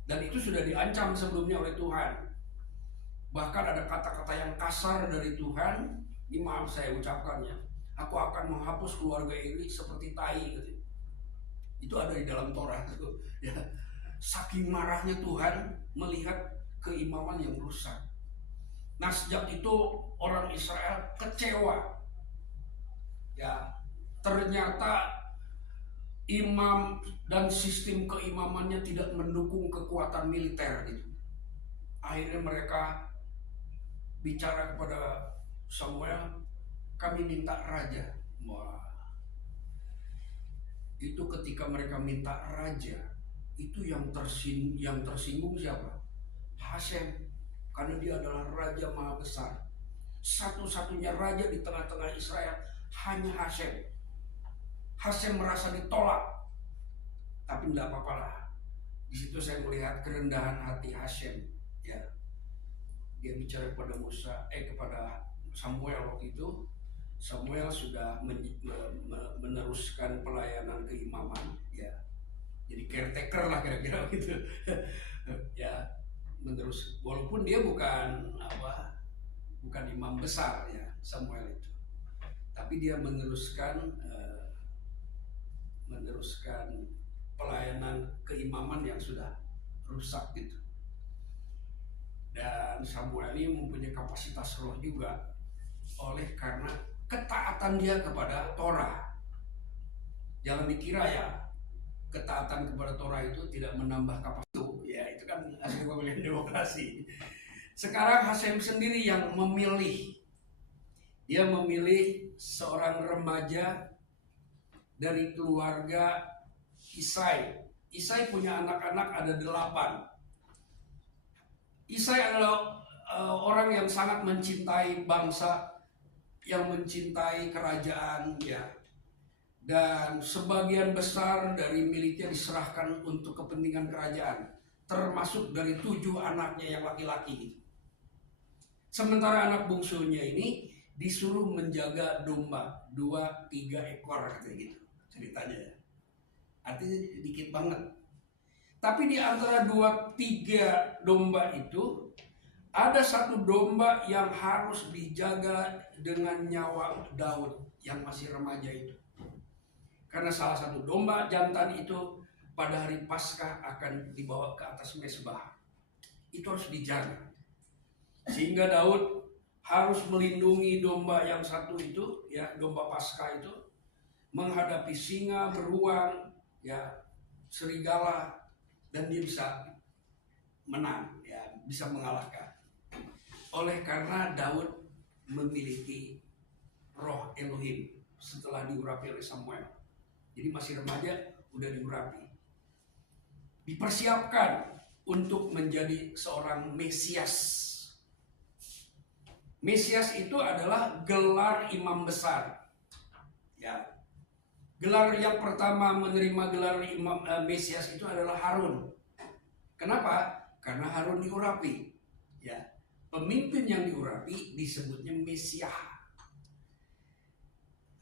Dan itu sudah diancam sebelumnya oleh Tuhan. Bahkan ada kata-kata yang kasar dari Tuhan, ini maaf saya ucapkannya, aku akan menghapus keluarga ini seperti tai gitu. Itu ada di dalam Torah itu ya. Saking marahnya Tuhan melihat keimaman yang rusak. Nah sejak itu orang Israel kecewa. Ya, ternyata imam dan sistem keimamannya tidak mendukung kekuatan militer gitu. Akhirnya mereka bicara kepada Samuel, kami minta raja. Wah, itu ketika mereka minta raja, itu yang tersinggung siapa? Hasem, karena dia adalah raja maha besar. Satu-satunya raja di tengah-tengah Israel hanya Hasem. Hasem merasa ditolak, tapi tidak apa-apa lah. Di situ saya melihat kerendahan hati Hasem. Ya, dia bicara kepada kepada Samuel waktu itu. Samuel sudah meneruskan pelayanan keimaman, ya. Jadi caretaker lah kira-kira gitu. Ya, menerus walaupun dia bukan imam besar ya Samuel itu. Tapi dia meneruskan pelayanan keimaman yang sudah rusak gitu. Dan Samuel ini mempunyai kapasitas roh juga oleh karena ketaatan dia kepada Torah. Jangan dikira ya ketaatan kepada Torah itu tidak menambah kapasitas. Ya itu kan hasil pemilihan demokrasi. Sekarang Hasem sendiri yang memilih. Dia memilih seorang remaja dari keluarga Isai. Isai punya anak-anak ada 8. Isai adalah orang yang sangat mencintai bangsa, yang mencintai kerajaan, ya. Dan sebagian besar dari miliknya diserahkan untuk kepentingan kerajaan, termasuk dari 7 anaknya yang laki-laki. Sementara anak bungsunya ini disuruh menjaga domba 2-3 ekor kayak gitu ceritanya. Artinya dikit banget. Tapi di antara 2-3 domba itu ada 1 domba yang harus dijaga dengan nyawa Daud yang masih remaja itu. Karena salah satu domba jantan itu pada hari Paskah akan dibawa ke atas mezbah. Itu harus dijaga. Sehingga Daud harus melindungi domba yang satu itu, ya, domba Paskah itu, menghadapi singa, beruang, ya, serigala, dan dia bisa menang, ya, bisa mengalahkan. Oleh karena Daud memiliki roh Elohim setelah diurapi oleh Samuel. Jadi masih remaja, udah diurapi. Dipersiapkan untuk menjadi seorang Mesias. Mesias itu adalah gelar imam besar. Ya. Gelar yang pertama menerima gelar imam Mesias itu adalah Harun. Kenapa? Karena Harun diurapi. Ya. Pemimpin yang diurapi disebutnya Mesiah.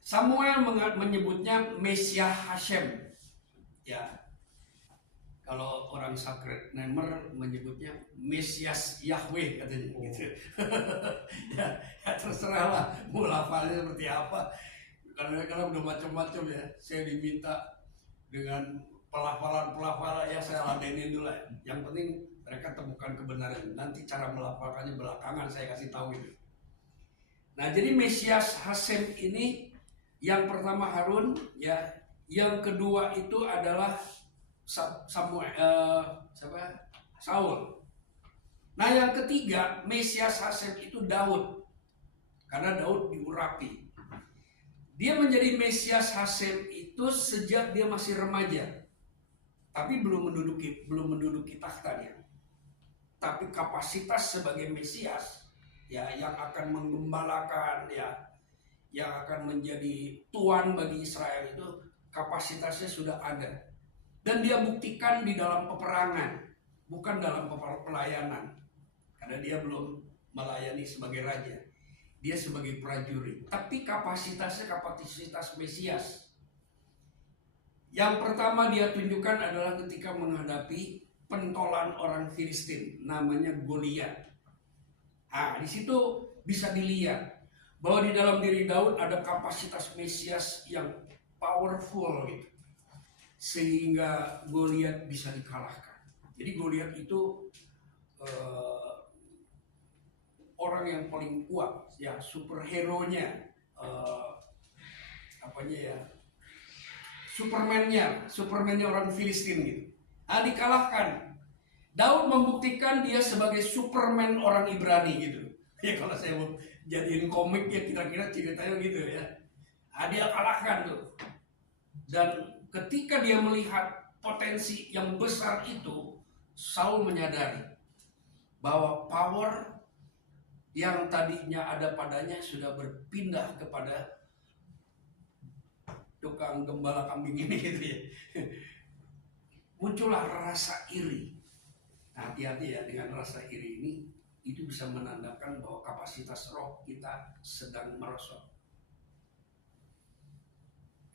Samuel menyebutnya Mesiah Hashem. Ya. Kalau orang sacred namer menyebutnya Mesias Yahweh katanya gitu. ya terserah lah mau lafalnya seperti apa. Karena udah macam-macam ya. Saya diminta dengan pelafalan ya saya ladenin dulu lah. Yang penting mereka temukan kebenaran. Nanti cara melafalkannya belakangan saya kasih tahu itu. Nah, jadi Mesias Hashem ini yang pertama Harun, ya. Yang kedua itu adalah Saul. Nah, yang ketiga Mesias Hashem itu Daud. Karena Daud diurapi. Dia menjadi Mesias Hashem itu sejak dia masih remaja. Tapi belum menduduki tahtanya. Tapi kapasitas sebagai Mesias, ya, yang akan menggembalakan, ya, yang akan menjadi tuan bagi Israel itu kapasitasnya sudah ada. Dan dia buktikan di dalam peperangan, bukan dalam pelayanan. Karena dia belum melayani sebagai raja. Dia sebagai prajurit. Tapi kapasitasnya kapasitas Mesias. Yang pertama dia tunjukkan adalah ketika menghadapi pentolan orang Filistin. Namanya Goliat. Nah, di situ bisa dilihat bahwa di dalam diri Daud ada kapasitas Mesias yang powerful gitu. Sehingga Goliat bisa dikalahkan. Jadi Goliat itu orang yang paling kuat, ya, superhero-nya, Superman-nya orang Filistin gitu. Nah, dikalahkan. Daud membuktikan dia sebagai Superman orang Ibrani gitu. Ya kalau saya mau jadiin komik ya kira-kira ceritanya gitu ya. Nah, dia kalahkan tuh. Dan ketika dia melihat potensi yang besar itu, Saul menyadari bahwa power yang tadinya ada padanya sudah berpindah kepada tukang gembala kambing ini gitu ya. Muncullah rasa iri. Nah, hati-hati ya dengan rasa iri ini, itu bisa menandakan bahwa kapasitas roh kita sedang merosot.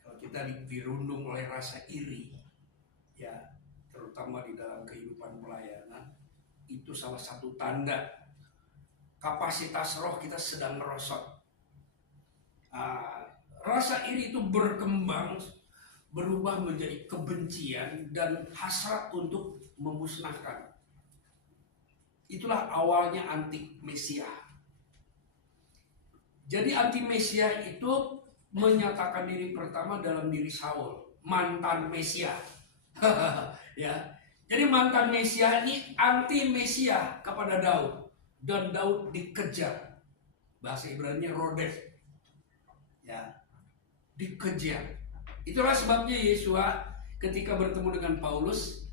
Kalau kita dirundung oleh rasa iri, ya, terutama di dalam kehidupan pelayanan, itu salah satu tanda kapasitas roh kita sedang merosot. Rasa iri itu berkembang, berubah menjadi kebencian dan hasrat untuk memusnahkan. Itulah awalnya anti-Mesia. Jadi anti-Mesia itu menyatakan diri pertama dalam diri Saul, mantan Mesia. Ya. Jadi mantan Mesia ini anti-Mesia kepada Daud. Dan Daud dikejar. Bahasa Ibrani-nya Rodes. Ya. Dikejar. Itulah sebabnya Yesua ketika bertemu dengan Paulus,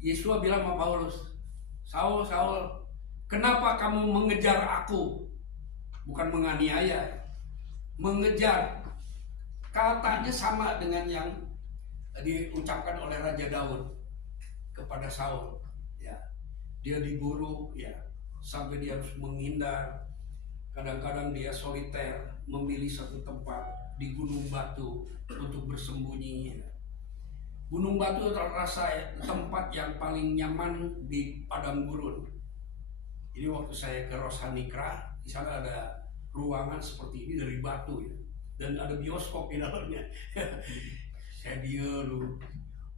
Yesua bilang sama Paulus, Saul, Saul, kenapa kamu mengejar aku? Bukan menganiaya, mengejar. Katanya sama dengan yang diucapkan oleh Raja Daud kepada Saul. Ya, dia diburu, ya, sampai dia harus menghindar. Kadang-kadang dia soliter, memilih satu tempat di Gunung Batu untuk bersembunyi. Gunung Batu terasa tempat yang paling nyaman di padang gurun. Jadi waktu saya ke Rosanikra, di sana ada ruangan seperti ini dari batu ya, dan ada bioskop di dalamnya. Saya dia lu,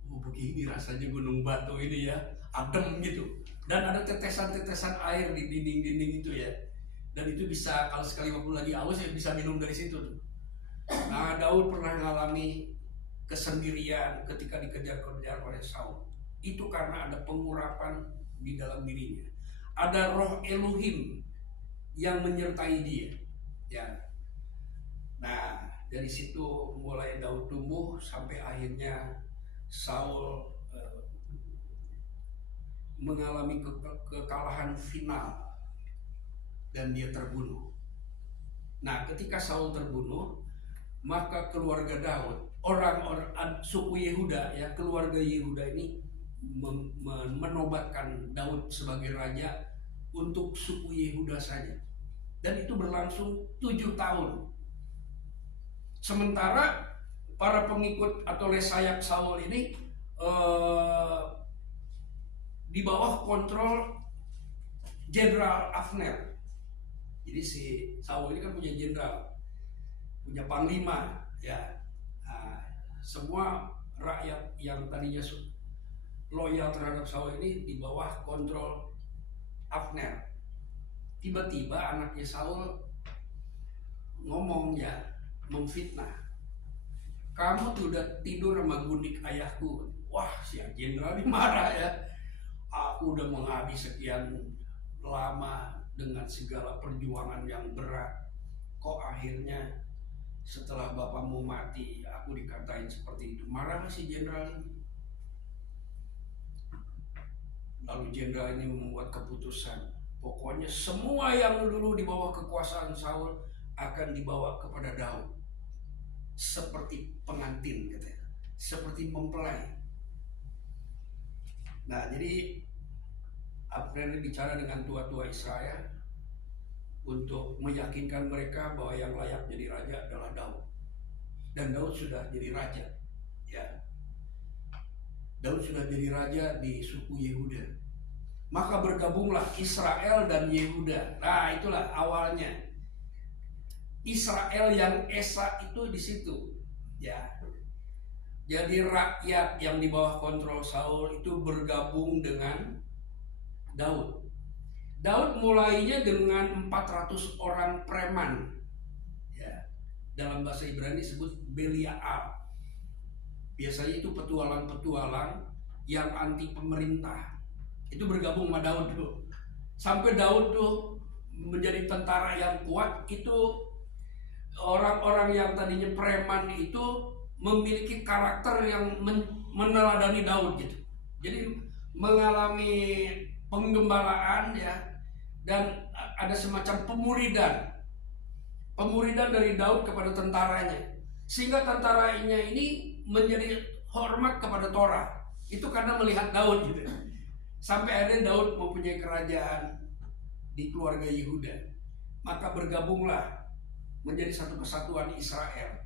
begini rasanya Gunung Batu ini ya, adem gitu, dan ada tetesan-tetesan air di dinding-dinding itu ya, dan itu bisa kalau sekali waktu lagi haus ya bisa minum dari situ. Nah, Daud pernah mengalami kesendirian ketika dikejar-kejar oleh Saul. Itu karena ada pengurapan di dalam dirinya. Ada roh Elohim yang menyertai dia. Ya. Nah, dari situ mulai Daud tumbuh sampai akhirnya Saul mengalami kekalahan final dan dia terbunuh. Nah, ketika Saul terbunuh, maka keluarga Daud, orang-orang suku Yehuda, ya, keluarga Yehuda ini menobatkan Daud sebagai raja untuk suku Yehuda saja. Dan itu berlangsung 7 tahun. Sementara para pengikut atau lesayak Saul ini di bawah kontrol Jenderal Abner. Jadi si Saul ini kan punya jenderal, punya panglima, ya. Nah, semua rakyat yang tadinya loyal terhadap Saul ini di bawah kontrol Abner. Tiba-tiba anaknya Saul ngomong, ya, memfitnah. Kamu tuh udah tidur sama gundik ayahku. Wah, si jenderal ini marah, ya. Aku udah menghabis sekian lama dengan segala perjuangan yang berat. Kok akhirnya setelah bapakmu mati aku dikatain seperti itu. Marah si jenderal ini. Lalu jenderal ini membuat keputusan, pokoknya semua yang dulu di bawah kekuasaan Saul akan dibawa kepada Daud, seperti pengantin, katanya, seperti mempelai. Nah, jadi Abner bicara dengan tua-tua Israel untuk meyakinkan mereka bahwa yang layak jadi raja adalah Daud. Dan Daud sudah jadi raja, ya. Daud sudah jadi raja di suku Yehuda. Maka bergabunglah Israel dan Yehuda. Nah, itulah awalnya. Israel yang Esa itu di situ, ya. Jadi rakyat yang di bawah kontrol Saul itu bergabung dengan Daud. Daud mulainya dengan 400 orang preman, ya. Dalam bahasa Ibrani disebut Belial. Biasanya itu petualang-petualang yang anti pemerintah. Itu bergabung sama Daud tuh. Sampai Daud tuh menjadi tentara yang kuat. Itu orang-orang yang tadinya preman itu memiliki karakter yang meneladani Daud gitu. Jadi mengalami penggembalaan, ya, dan ada semacam pemuridan dari Daud kepada tentaranya, sehingga tentaranya ini menjadi hormat kepada Torah. Itu karena melihat Daud gitu. Sampai akhirnya Daud mempunyai kerajaan di keluarga Yehuda. Maka bergabunglah menjadi satu kesatuan Israel,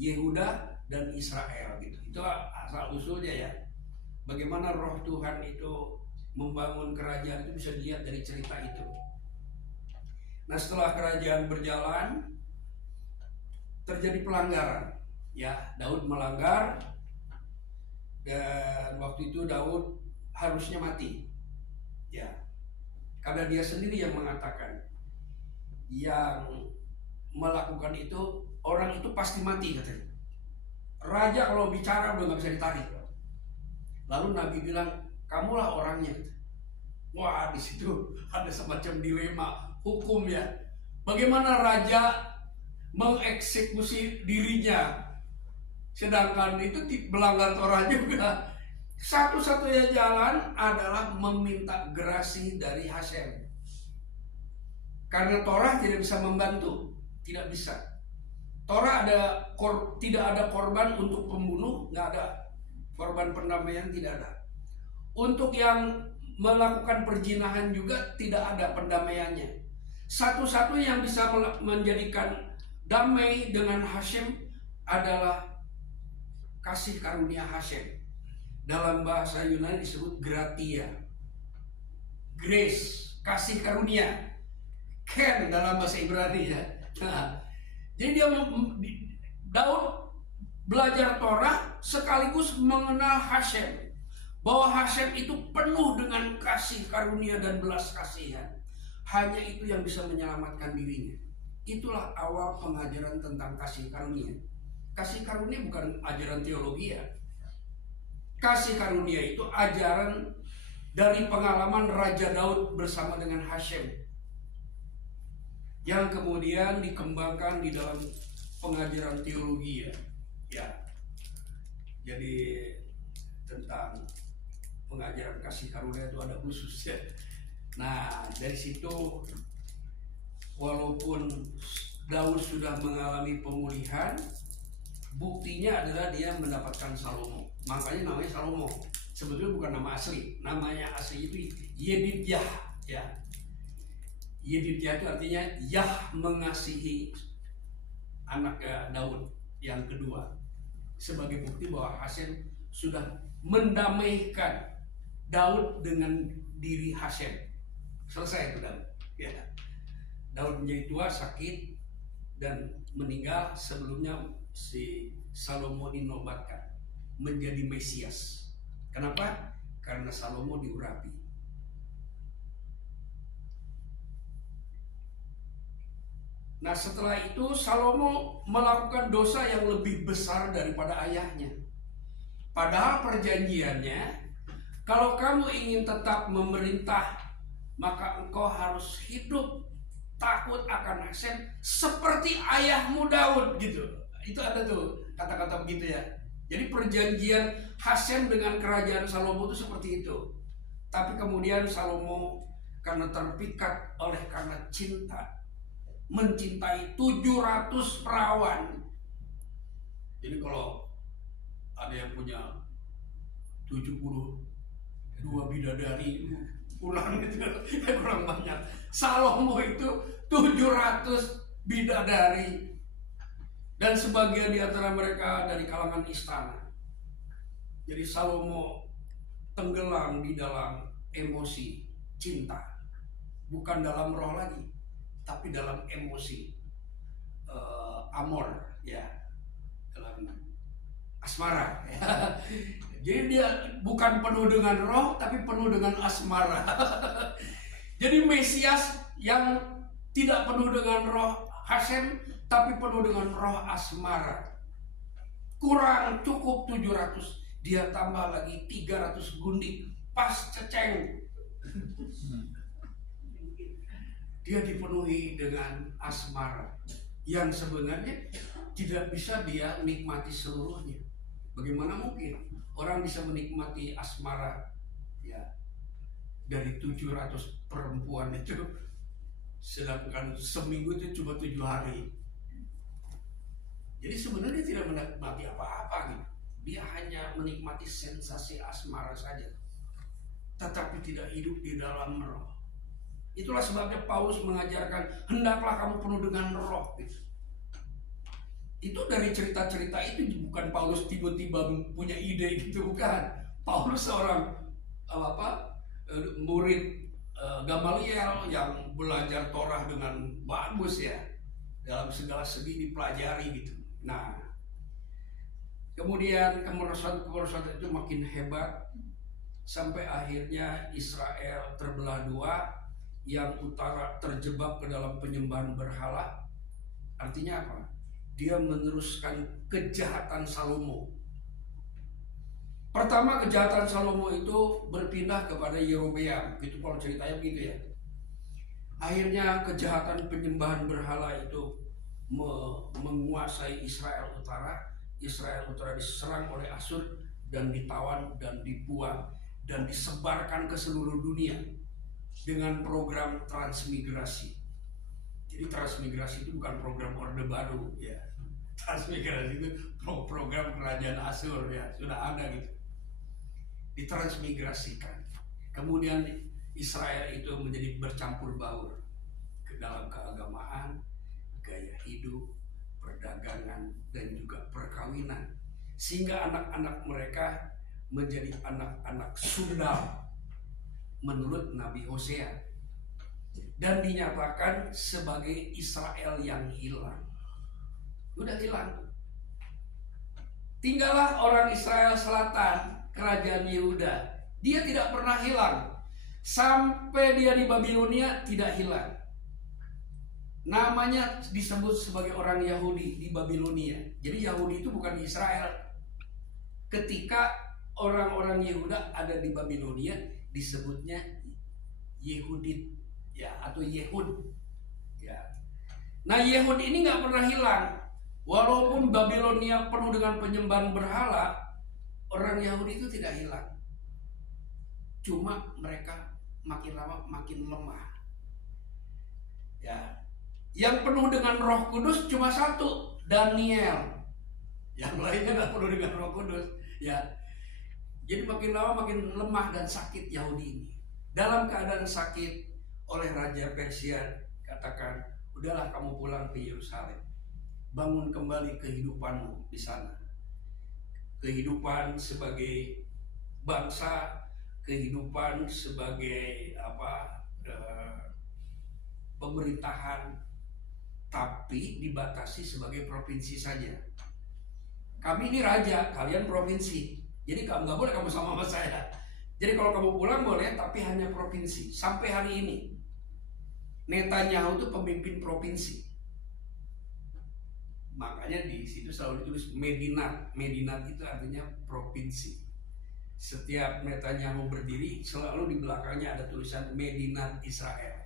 Yehuda dan Israel gitu. Itu asal usulnya, ya. Bagaimana roh Tuhan itu membangun kerajaan itu bisa dilihat dari cerita itu. Nah, setelah kerajaan berjalan, terjadi pelanggaran, ya. Daud melanggar, dan waktu itu Daud harusnya mati, ya. Karena dia sendiri yang mengatakan, yang melakukan itu, orang itu pasti mati, katanya. Raja kalau bicara udah gak bisa ditarik. Lalu Nabi bilang, kamulah orangnya. Wah, di situ ada semacam dilema hukum, ya. Bagaimana raja mengeksekusi dirinya, sedangkan itu melanggar Torah juga. Satu-satunya jalan adalah meminta gerasi dari Hashem. Karena Torah tidak bisa membantu, tidak bisa. Torah tidak ada korban untuk pembunuh, nggak ada. Korban pendamaian tidak ada. Untuk yang melakukan perzinahan juga tidak ada pendamaiannya. Satu-satunya yang bisa menjadikan damai dengan Hashem adalah kasih karunia Hashem. Dalam bahasa Yunani disebut gratia, grace, kasih karunia. Ken dalam bahasa Ibrani, ya. Nah, jadi Daud belajar Torah sekaligus mengenal Hashem, bahwa Hashem itu penuh dengan kasih karunia dan belas kasihan. Hanya itu yang bisa menyelamatkan dirinya. Itulah awal pengajaran tentang kasih karunia. Kasih karunia bukan ajaran teologi, ya. Kasih karunia itu ajaran dari pengalaman Raja Daud bersama dengan Hashem, yang kemudian dikembangkan di dalam pengajaran teologi, ya. Jadi tentang pengajaran kasih karunia itu ada khusus ya. Nah dari situ walaupun Daud sudah mengalami pemulihan, buktinya adalah dia mendapatkan Salomo. Makanya namanya Salomo. Sebetulnya bukan nama asli. Namanya asli itu Yedidyah ya. Yedidyah itu artinya Yah mengasihi anak Daud yang kedua. Sebagai bukti bahwa Hasem sudah mendamaikan Daud dengan diri Hasem. Selesai itu Daud. Ya. Daud menjadi tua, sakit, dan meninggal. Sebelumnya si Salomo dinobatkan menjadi Mesias. Kenapa? Karena Salomo diurapi. Nah setelah itu Salomo melakukan dosa yang lebih besar daripada ayahnya. Padahal perjanjiannya, kalau kamu ingin tetap memerintah, maka engkau harus hidup takut akan Hasem seperti ayahmu Daud gitu. Itu ada tuh kata-kata begitu ya. Jadi perjanjian Hasem dengan kerajaan Salomo itu seperti itu. Tapi kemudian Salomo karena terpikat karena cinta, mencintai 700 perawan. Jadi kalau ada yang punya 72 bidadari kurang gitu, kurang banyak. Salomo itu 700 bidadari, dan sebagian di antara mereka dari kalangan istana. Jadi Salomo tenggelam di dalam emosi cinta, bukan dalam roh lagi, tapi dalam emosi amor ya, dalam asmara ya. Jadi dia bukan penuh dengan roh, tapi penuh dengan asmara. Jadi Mesias yang tidak penuh dengan roh Hasem, tapi penuh dengan roh asmara. Kurang cukup 700, dia tambah lagi 300 gundik, pas ceceng. Dia dipenuhi dengan asmara yang sebenarnya tidak bisa dia nikmati seluruhnya. Bagaimana mungkin orang bisa menikmati asmara ya dari 700 perempuan itu, sedangkan seminggu itu cuma 7 hari. Jadi sebenarnya dia tidak menikmati apa-apa gitu. Dia hanya menikmati sensasi asmara saja, tetapi tidak hidup di dalam roh. Itulah sebabnya Paulus mengajarkan hendaklah kamu penuh dengan roh gitu. Itu dari cerita-cerita itu, bukan Paulus tiba-tiba punya ide gitu, bukan. Paulus seorang murid Gamaliel yang belajar Torah dengan bagus ya, dalam segala segi dipelajari gitu. Nah, kemudian kemerosotan itu makin hebat sampai akhirnya Israel terbelah dua, yang utara terjebak ke dalam penyembahan berhala. Artinya apa? Dia meneruskan kejahatan Salomo. Pertama, kejahatan Salomo itu berpindah kepada Yerobeam. Itu kalau ceritanya begitu ya. Akhirnya kejahatan penyembahan berhala itu menguasai Israel Utara. Israel Utara diserang oleh Asyur dan ditawan dan dibuang dan disebarkan ke seluruh dunia dengan program transmigrasi. Jadi transmigrasi itu bukan program Orde Baru ya. Transmigrasi itu program kerajaan Asyur ya, sudah ada gitu. Ditransmigrasikan. Kemudian Israel itu menjadi bercampur baur ke dalam keagamaan, gaya hidup, perdagangan, dan juga perkawinan. Sehingga anak-anak mereka menjadi anak-anak sundal menurut Nabi Hosea, dan dinyatakan sebagai Israel yang hilang. Udah hilang. Tinggallah orang Israel Selatan, kerajaan Yehuda. Dia tidak pernah hilang. Sampai dia di Babilonia tidak hilang. Namanya disebut sebagai orang Yahudi di Babilonia. Jadi Yahudi itu bukan Israel. Ketika orang-orang Yehuda ada di Babilonia, disebutnya Yehudit ya, atau Yehud ya. Nah, Yehud ini nggak pernah hilang. Walaupun Babilonia penuh dengan penyembahan berhala, orang Yahudi itu tidak hilang. cuma mereka makin lama makin lemah. Ya, yang penuh dengan Roh Kudus cuma satu, Daniel. Yang lainnya nggak penuh dengan Roh Kudus. Ya, jadi makin lama makin lemah dan sakit Yahudi ini. Dalam keadaan sakit oleh Raja Persia, katakan, udahlah kamu pulang ke Yerusalem, bangun kembali kehidupanmu di sana. Kehidupan sebagai bangsa, kehidupan sebagai pemerintahan, tapi dibatasi sebagai provinsi saja. Kami ini raja, kalian provinsi. Jadi kamu nggak boleh kamu sama saya. Jadi kalau kamu pulang boleh, tapi hanya provinsi. Sampai hari ini, Netanyahu itu pemimpin provinsi. Makanya di situ selalu ditulis Medinat. Medinat itu artinya provinsi. Setiap Netanyahu berdiri, selalu di belakangnya ada tulisan Medinat Israel.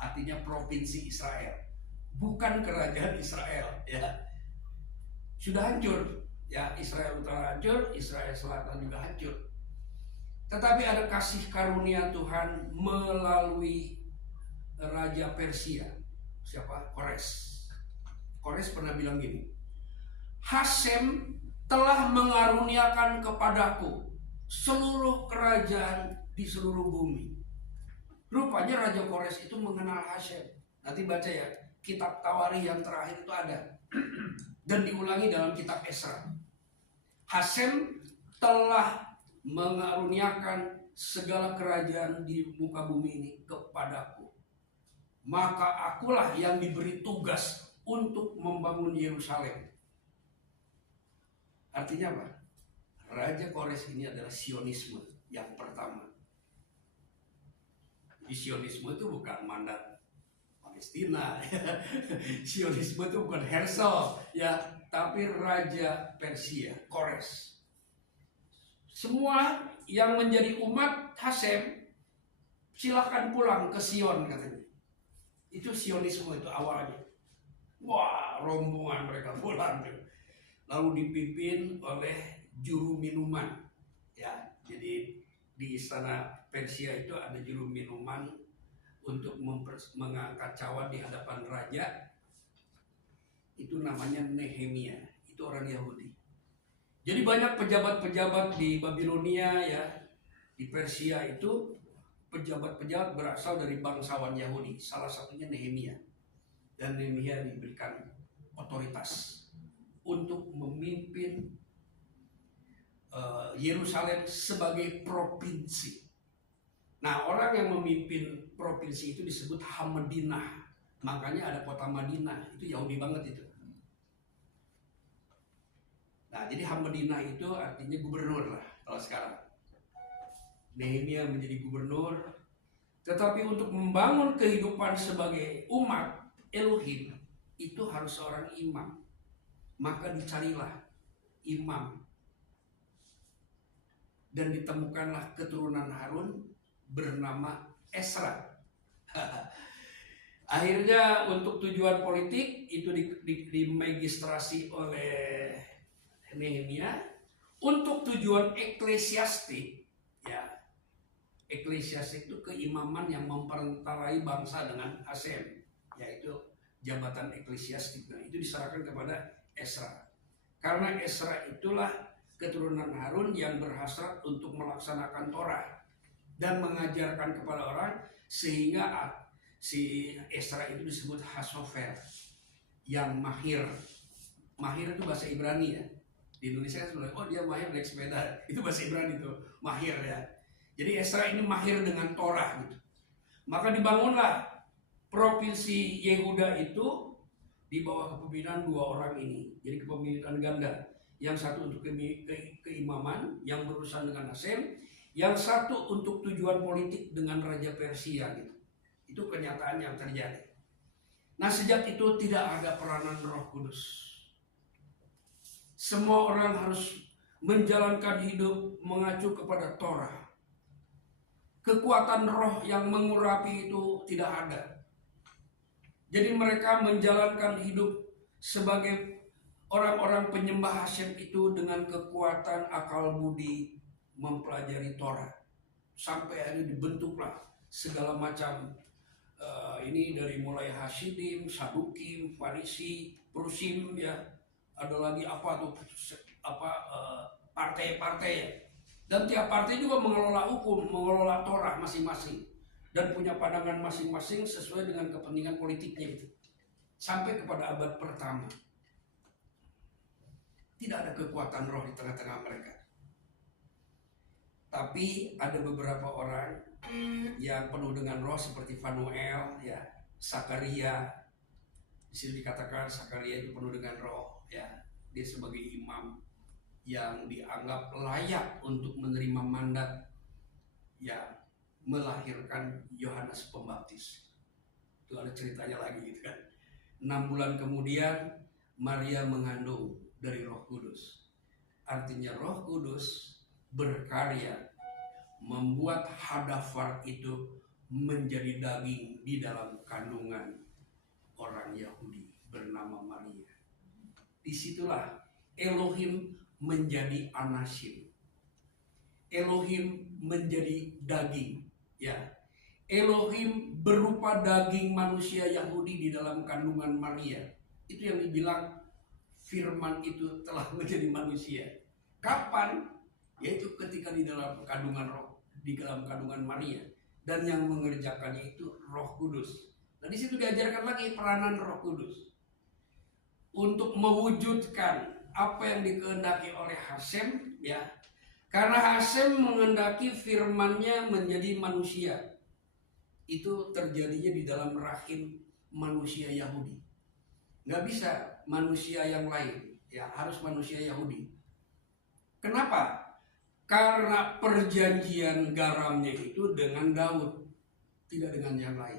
Artinya provinsi Israel, bukan kerajaan Israel. Ya, sudah hancur. Ya, Israel Utara hancur, Israel Selatan juga hancur. Tetapi ada kasih karunia Tuhan melalui Raja Persia. Siapa? Kores. Kores pernah bilang gini, Hasem telah mengaruniakan kepadaku seluruh kerajaan di seluruh bumi. Rupanya Raja Kores itu mengenal Hasem. Nanti baca ya, kitab Tawarikh yang terakhir itu ada. Dan diulangi dalam kitab Esra. Hasem telah mengaruniakan segala kerajaan di muka bumi ini kepadaku. Maka akulah yang diberi tugas untuk membangun Yerusalem. Artinya apa? Raja Kores ini adalah Sionisme yang pertama. Di Sionisme itu bukan mandat Palestina. Sionisme itu bukan Herzl, ya, tapi Raja Persia, Kores. Semua yang menjadi umat Hasem silahkan pulang ke Sion, katanya. Itu Sionisme itu awalnya. Wah, rombongan mereka pulang. Lalu dipimpin oleh juru minuman. Ya, jadi di istana Persia itu ada juru minuman untuk mengangkat cawan di hadapan raja. Itu namanya Nehemia. Itu orang Yahudi. Jadi banyak pejabat-pejabat di Babilonia, ya, di Persia itu pejabat-pejabat berasal dari bangsawan Yahudi. Salah satunya Nehemia. Dan Nehemia diberikan otoritas untuk memimpin Yerusalem sebagai provinsi. Nah, orang yang memimpin provinsi itu disebut Hamedinah. Makanya ada kota Madinah. Itu Yahudi banget itu. Nah, jadi Hamedinah itu artinya gubernur lah kalau sekarang. Nehemia menjadi gubernur. Tetapi untuk membangun kehidupan sebagai umat Elohim itu harus seorang imam. Maka dicarilah imam. Dan ditemukanlah keturunan Harun bernama Esra. Akhirnya untuk tujuan politik itu dimagistrasi oleh Nehemia. Untuk tujuan eklesiastik, ya, eklesiastik itu keimaman yang memperantarai bangsa dengan Hasem, yaitu jabatan eklesiastik. Nah, itu diserahkan kepada Esra. Karena Esra itulah keturunan Harun yang berhasrat untuk melaksanakan Torah dan mengajarkan kepada orang, sehingga si Esra itu disebut Hasofer, yang mahir. Mahir itu bahasa Ibrani, ya. Di Indonesia kan sebenarnya, oh dia mahir naik sepeda, itu bahasa Ibrani itu, mahir, ya. Jadi Esra ini mahir dengan Torah gitu. Maka dibangunlah provinsi Yehuda itu di bawah kepemimpinan dua orang ini. Jadi kepemimpinan ganda. Yang satu untuk keimaman yang berurusan dengan Hasem, yang satu untuk tujuan politik dengan Raja Persia gitu. Itu kenyataan yang terjadi. Nah, sejak itu tidak ada peranan Roh Kudus. Semua orang harus menjalankan hidup mengacu kepada Torah. Kekuatan roh yang mengurapi itu tidak ada. Jadi mereka menjalankan hidup sebagai orang-orang penyembah Hasem itu dengan kekuatan akal budi mempelajari Torah. sampai akhirnya dibentuklah segala macam ini dari mulai Hasidim, Sadukim, Farisi, Prusim, ya, ada lagi apa tuh partai-partai ya. Dan tiap partai juga mengelola hukum, mengelola Torah masing-masing dan punya pandangan masing-masing sesuai dengan kepentingan politiknya itu. Sampai kepada abad pertama tidak ada kekuatan roh di tengah-tengah mereka. Tapi ada beberapa orang yang penuh dengan roh seperti Fanuel, ya, Sakaria. Di sini dikatakan Sakaria itu penuh dengan roh, ya. Dia sebagai imam yang dianggap layak untuk menerima mandat yang melahirkan Yohanes Pembaptis. Itu ada ceritanya lagi gitu kan. 6 bulan kemudian Maria mengandung dari Roh Kudus. Artinya Roh Kudus berkarya membuat Hadafar itu menjadi daging di dalam kandungan orang Yahudi bernama Maria. Disitulah Elohim menjadi anasim. Elohim menjadi daging, ya. Elohim berupa daging manusia Yahudi di dalam kandungan Maria. Itu yang dibilang firman itu telah menjadi manusia. Kapan? Yaitu ketika di dalam kandungan roh, di dalam kandungan Maria, dan yang mengerjakannya itu Roh Kudus. Nah, di situ diajarkan lagi peranan Roh Kudus untuk mewujudkan apa yang dikehendaki oleh Hasem, ya. Karena Hasem menghendaki firman-Nya menjadi manusia. Itu terjadinya di dalam rahim manusia Yahudi. Nggak bisa manusia yang lain, ya, harus manusia Yahudi. Kenapa? Karena perjanjian garamnya itu dengan Daud, tidak dengan yang lain.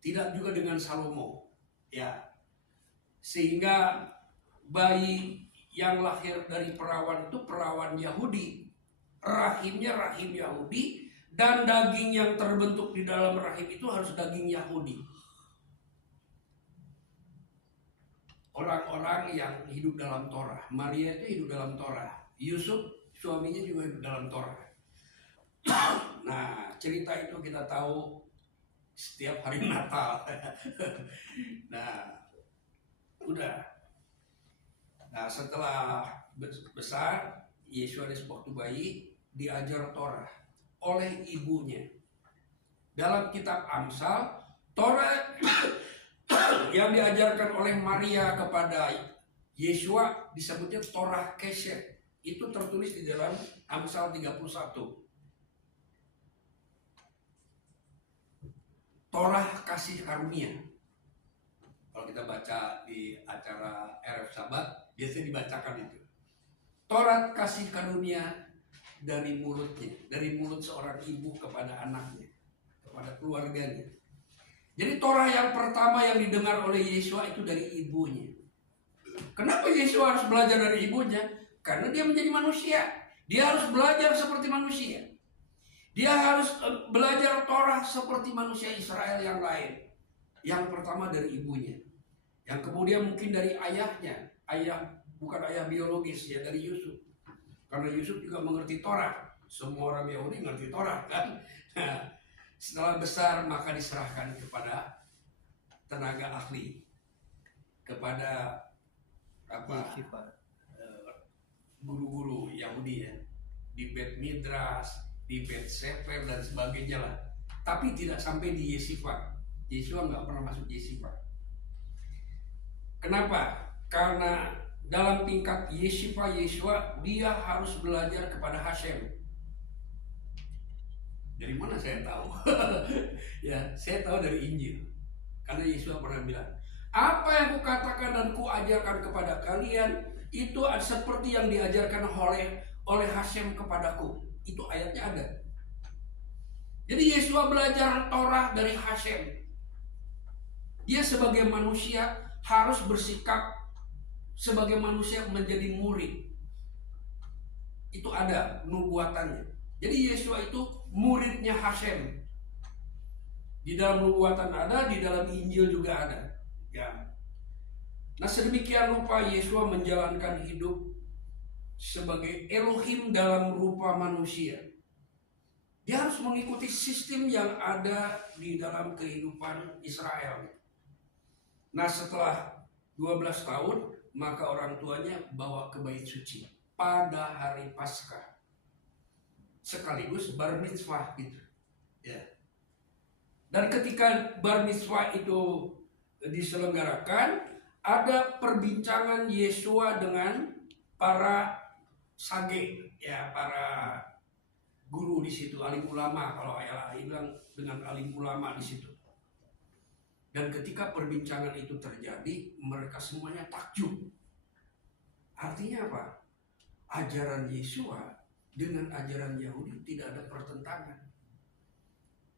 Tidak juga dengan Salomo, ya. Sehingga bayi yang lahir dari perawan itu perawan Yahudi, rahimnya rahim Yahudi, dan daging yang terbentuk di dalam rahim itu harus daging Yahudi. Orang-orang yang hidup dalam Torah, Maria itu hidup dalam Torah, Yusuf suaminya juga hidup dalam Torah. Nah, cerita itu kita tahu setiap hari Natal. Nah, udah. Nah, setelah besar, Yesus waktu bayi diajar Torah oleh ibunya. Dalam kitab Amsal, Torah yang diajarkan oleh Maria kepada Yesua disebutnya Torah Kesher. Itu tertulis di dalam Amsal 31. Torah kasih karunia. Kalau kita baca di acara RF Sabat, biasanya dibacakan itu. Torah kasih karunia dari mulutnya, dari mulut seorang ibu kepada anaknya, kepada keluarganya. Jadi Torah yang pertama yang didengar oleh Yesua itu dari ibunya. Kenapa Yesua harus belajar dari ibunya? Karena dia menjadi manusia. Dia harus belajar seperti manusia. Dia harus belajar Torah seperti manusia Israel yang lain. Yang pertama dari ibunya. Yang kemudian mungkin dari ayahnya. Ayah, bukan ayah biologis ya, dari Yusuf. Karena Yusuf juga mengerti Torah. Semua orang Yahudi mengerti Torah kan. Setelah besar maka diserahkan kepada tenaga ahli. Kepada guru-guru Yahudi ya, di Bet Midras, di Bet Sefer dan sebagainya lah. Tapi tidak sampai di Yeshiva. Yesua nggak pernah masuk Yeshiva. Kenapa? Karena dalam tingkat Yeshiva Yesua dia harus belajar kepada Hashem. Dari mana saya tahu? Ya, saya tahu dari Injil. Karena Yesua pernah bilang, apa yang kukatakan dan kuajarkan kepada kalian itu seperti yang diajarkan oleh Hashem kepadaku. Itu ayatnya ada. Jadi Yesua belajar Torah dari Hashem. Dia sebagai manusia harus bersikap sebagai manusia menjadi murid. Itu ada nubuatannya. Jadi Yesua itu muridnya Hashem. Di dalam nubuatan ada, di dalam Injil juga ada. Ya. Nah, sedemikian rupa Yesua menjalankan hidup sebagai Elohim dalam rupa manusia. Dia harus mengikuti sistem yang ada di dalam kehidupan Israel. Nah, setelah 12 tahun, maka orang tuanya bawa ke bait suci pada hari Paskah. Sekaligus bar mitzvah gitu. Ya. Dan ketika bar mitzvah itu diselenggarakan, ada perbincangan Yesua dengan para sage, ya, para guru di situ, alim ulama, kalau ayah bilang dengan alim ulama di situ. Dan ketika perbincangan itu terjadi, mereka semuanya takjub. Artinya apa? Ajaran Yesua dengan ajaran Yahudi tidak ada pertentangan.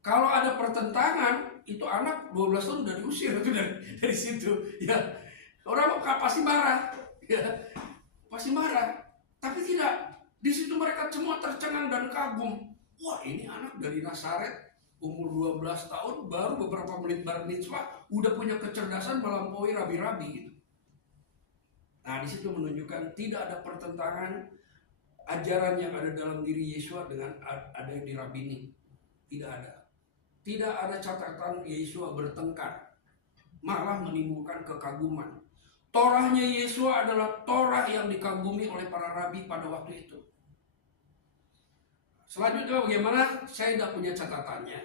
Kalau ada pertentangan, itu anak 12 tahun udah diusir itu dari situ. Ya, orang pasti marah, ya, pasti marah. Tapi tidak. Di situ mereka semua tercengang dan kagum. Wah, ini anak dari Nazaret, umur 12 tahun, baru beberapa menit bar mitzvah, udah punya kecerdasan melampaui rabi-rabi gitu. Nah, di situ menunjukkan tidak ada pertentangan ajaran yang ada dalam diri Yesua dengan ada yang dirabini. Tidak ada. Tidak ada catatan Yesua bertengkar, malah menimbulkan kekaguman. Torahnya Yesua adalah Torah yang dikagumi oleh para rabi pada waktu itu. Selanjutnya bagaimana? Saya tidak punya catatannya,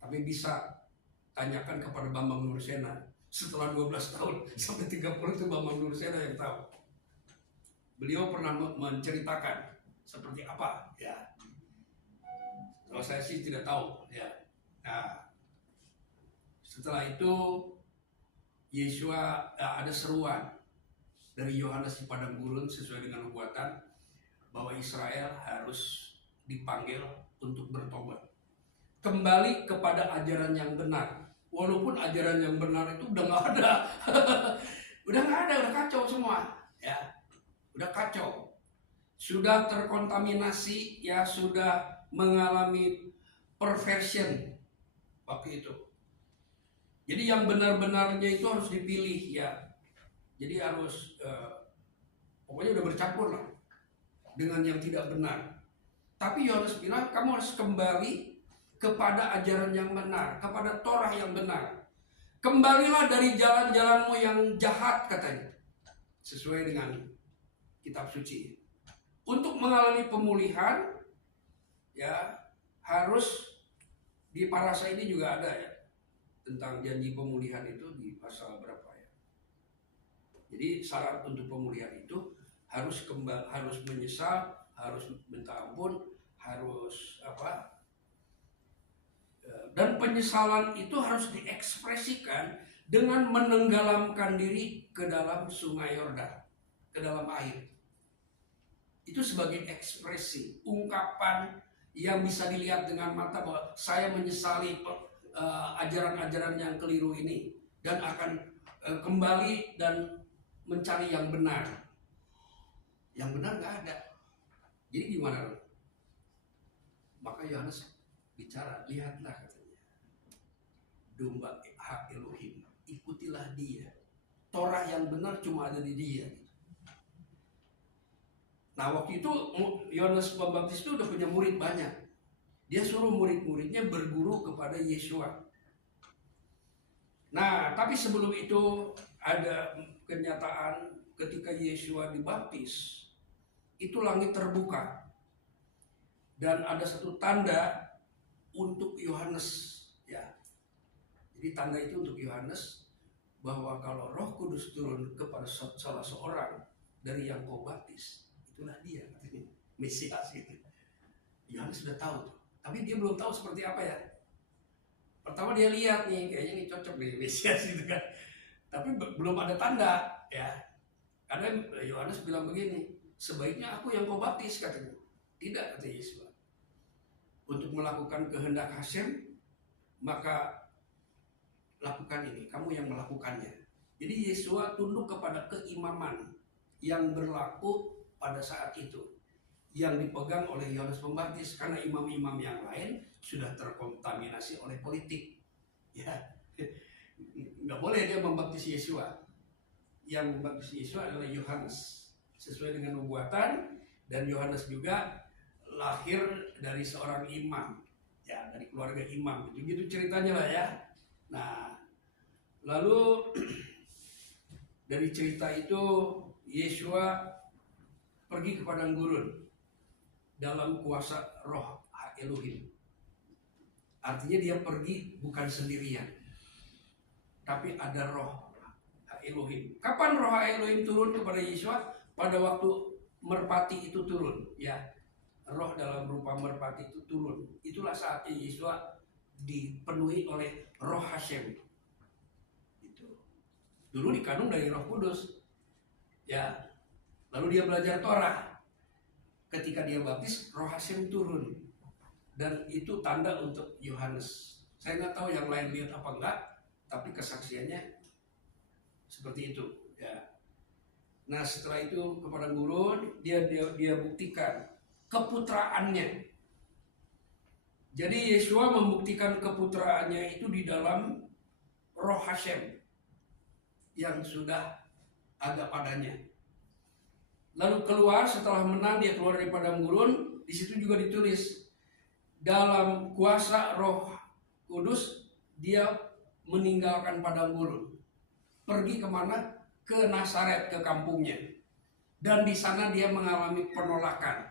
tapi bisa tanyakan kepada Bambang Nursena. Setelah 12 tahun sampai 30 itu Bambang Nursena yang tahu. Beliau pernah menceritakan seperti apa, ya. Kalau saya sih tidak tahu, ya. Nah, setelah itu Yesua ada seruan dari Yohanes di padang gurun sesuai dengan nubuatan bahwa Israel harus dipanggil untuk bertobat, kembali kepada ajaran yang benar. Walaupun ajaran yang benar itu udah nggak ada, udah kacau semua, ya, udah kacau, sudah terkontaminasi, ya, sudah mengalami perversion waktu itu. Jadi yang benar-benarnya itu harus dipilih, ya. Jadi harus pokoknya udah bercampur lah dengan yang tidak benar. Tapi Yohanes bilang kamu harus kembali kepada ajaran yang benar, kepada Torah yang benar. Kembalilah dari jalan-jalanmu yang jahat, katanya. Sesuai dengan kitab suci. Untuk mengalami pemulihan, ya, harus di parasa ini juga ada, ya, tentang janji pemulihan itu di pasal berapa, ya. Jadi syarat untuk pemulihan itu harus harus menyesal, harus minta ampun, harus apa? Dan penyesalan itu harus diekspresikan dengan menenggelamkan diri ke dalam sungai Yordan, ke dalam air. Itu sebagai ekspresi, ungkapan yang bisa dilihat dengan mata bahwa saya menyesali ajaran-ajaran yang keliru ini dan akan kembali dan mencari yang benar. Yang benar nggak ada. Jadi gimana? Maka Yohanes bicara, lihatlah, katanya, domba hak Elohim, ikutilah dia. Torah yang benar cuma ada di dia. Nah, waktu itu Yohanes Pembaptis itu udah punya murid banyak. Dia suruh murid-muridnya berguru kepada Yesua. Nah, tapi sebelum itu ada kenyataan ketika Yesua dibaptis, itu langit terbuka. Dan ada satu tanda untuk Yohanes, ya. Jadi tanda itu untuk Yohanes bahwa kalau Roh Kudus turun kepada salah seorang dari yang kau baptis, itulah dia, katanya, Mesias itu. Yohanes sudah tahu tuh, tapi dia belum tahu seperti apa, ya. Pertama dia lihat nih, kayaknya ini cocok nih Mesias gitu kan. Tapi belum ada tanda, ya. Karena Yohanes bilang begini, sebaiknya aku yang kau baptis, katanya. Tidak, kata Yesus. Untuk melakukan kehendak Hashem, maka lakukan ini, kamu yang melakukannya. Jadi Yesua tunduk kepada keimaman yang berlaku pada saat itu, yang dipegang oleh Yohanes Pembaptis, karena imam-imam yang lain sudah terkontaminasi oleh politik. Ya, nggak boleh dia membaptis Yesua. Yang membaptis Yesua adalah Yohanes sesuai dengan nubuatan, dan Yohanes juga lahir dari seorang imam, ya dari keluarga imam, gitu ceritanya lah ya. Nah, lalu dari cerita itu Yesua pergi ke padang gurun dalam kuasa roh Elohim. Artinya dia pergi bukan sendirian, tapi ada roh Elohim. Kapan roh Elohim turun kepada Yesua? Pada waktu merpati itu turun, ya. Roh dalam rupa merpati itu turun. Itulah saatnya Yesua dipenuhi oleh roh Hashem. Itu. Dulu dikandung dari Roh Kudus. Ya. Lalu dia belajar Torah. Ketika dia baptis, roh Hashem turun. Dan itu tanda untuk Yohanes. Saya nggak tahu yang lain lihat apa enggak, tapi kesaksiannya seperti itu, ya. Nah, setelah itu ke padang gurun, dia buktikan keputraannya. Jadi Yesua membuktikan keputraannya itu di dalam roh Hashem yang sudah ada padanya. Lalu keluar, setelah menang dia keluar dari padang gurun. Di situ juga ditulis dalam kuasa Roh Kudus dia meninggalkan padang gurun. Pergi kemana? Ke Nazaret, ke kampungnya. Dan di sana dia mengalami penolakan.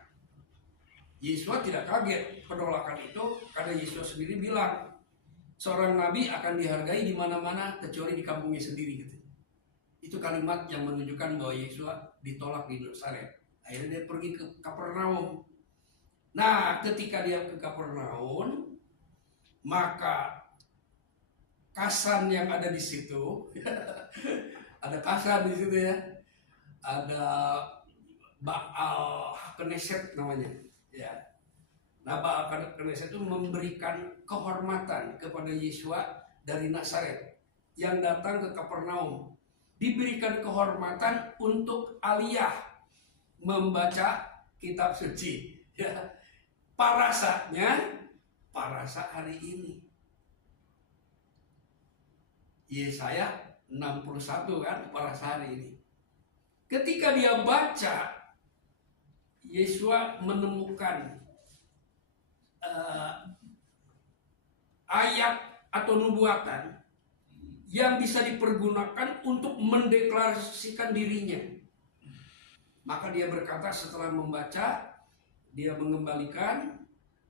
Yesus tidak kaget penolakan itu karena Yesus sendiri bilang seorang nabi akan dihargai di mana-mana kecuali di kampungnya sendiri, gitu. Itu kalimat yang menunjukkan bahwa Yesus ditolak di Nazaret. Akhirnya dia pergi ke Kapernaum. Nah, ketika dia ke Kapernaum, maka Kasan yang ada di situ, ada Kasan di situ ya, ada Baal Knesset namanya, ya. Nah, Baal Knesset itu memberikan kehormatan kepada Yesua dari Nazaret yang datang ke Kapernaum. Diberikan kehormatan untuk aliyah membaca kitab suci. Ya. Parasanya, parasa hari ini. Yesaya 61 kan parasa hari ini. Ketika dia baca, Yesua menemukan ayat atau nubuatan yang bisa dipergunakan untuk mendeklarasikan dirinya. Maka dia berkata setelah membaca, dia mengembalikan,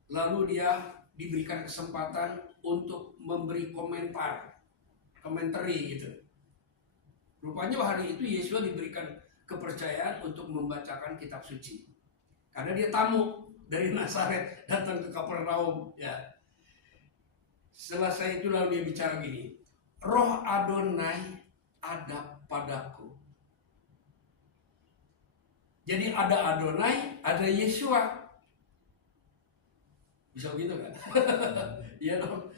lalu dia diberikan kesempatan untuk memberi komentari gitu. Rupanya hari itu Yesus diberikan kepercayaan untuk membacakan kitab suci. Karena dia tamu dari Nazaret datang ke Kapernaum, ya. Selesai itu lalu dia bicara gini, Roh Adonai ada padaku. Jadi ada Adonai, ada Yesua. Bisa begitu kan? Iya dong.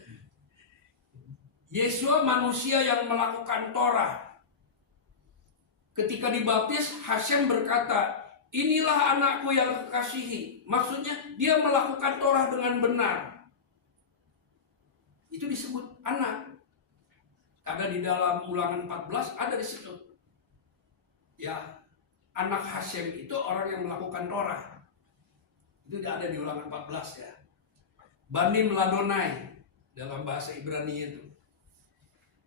Yesua manusia yang melakukan Torah. Ketika dibaptis, Hashem berkata, inilah anakku yang kekasihi. Maksudnya dia melakukan Torah dengan benar. Itu disebut anak. Ada di dalam Ulangan 14, ada di situ. Ya, anak Hashem itu orang yang melakukan Torah. Itu ada di Ulangan 14 ya. Banim Ladonai dalam bahasa Ibrani itu.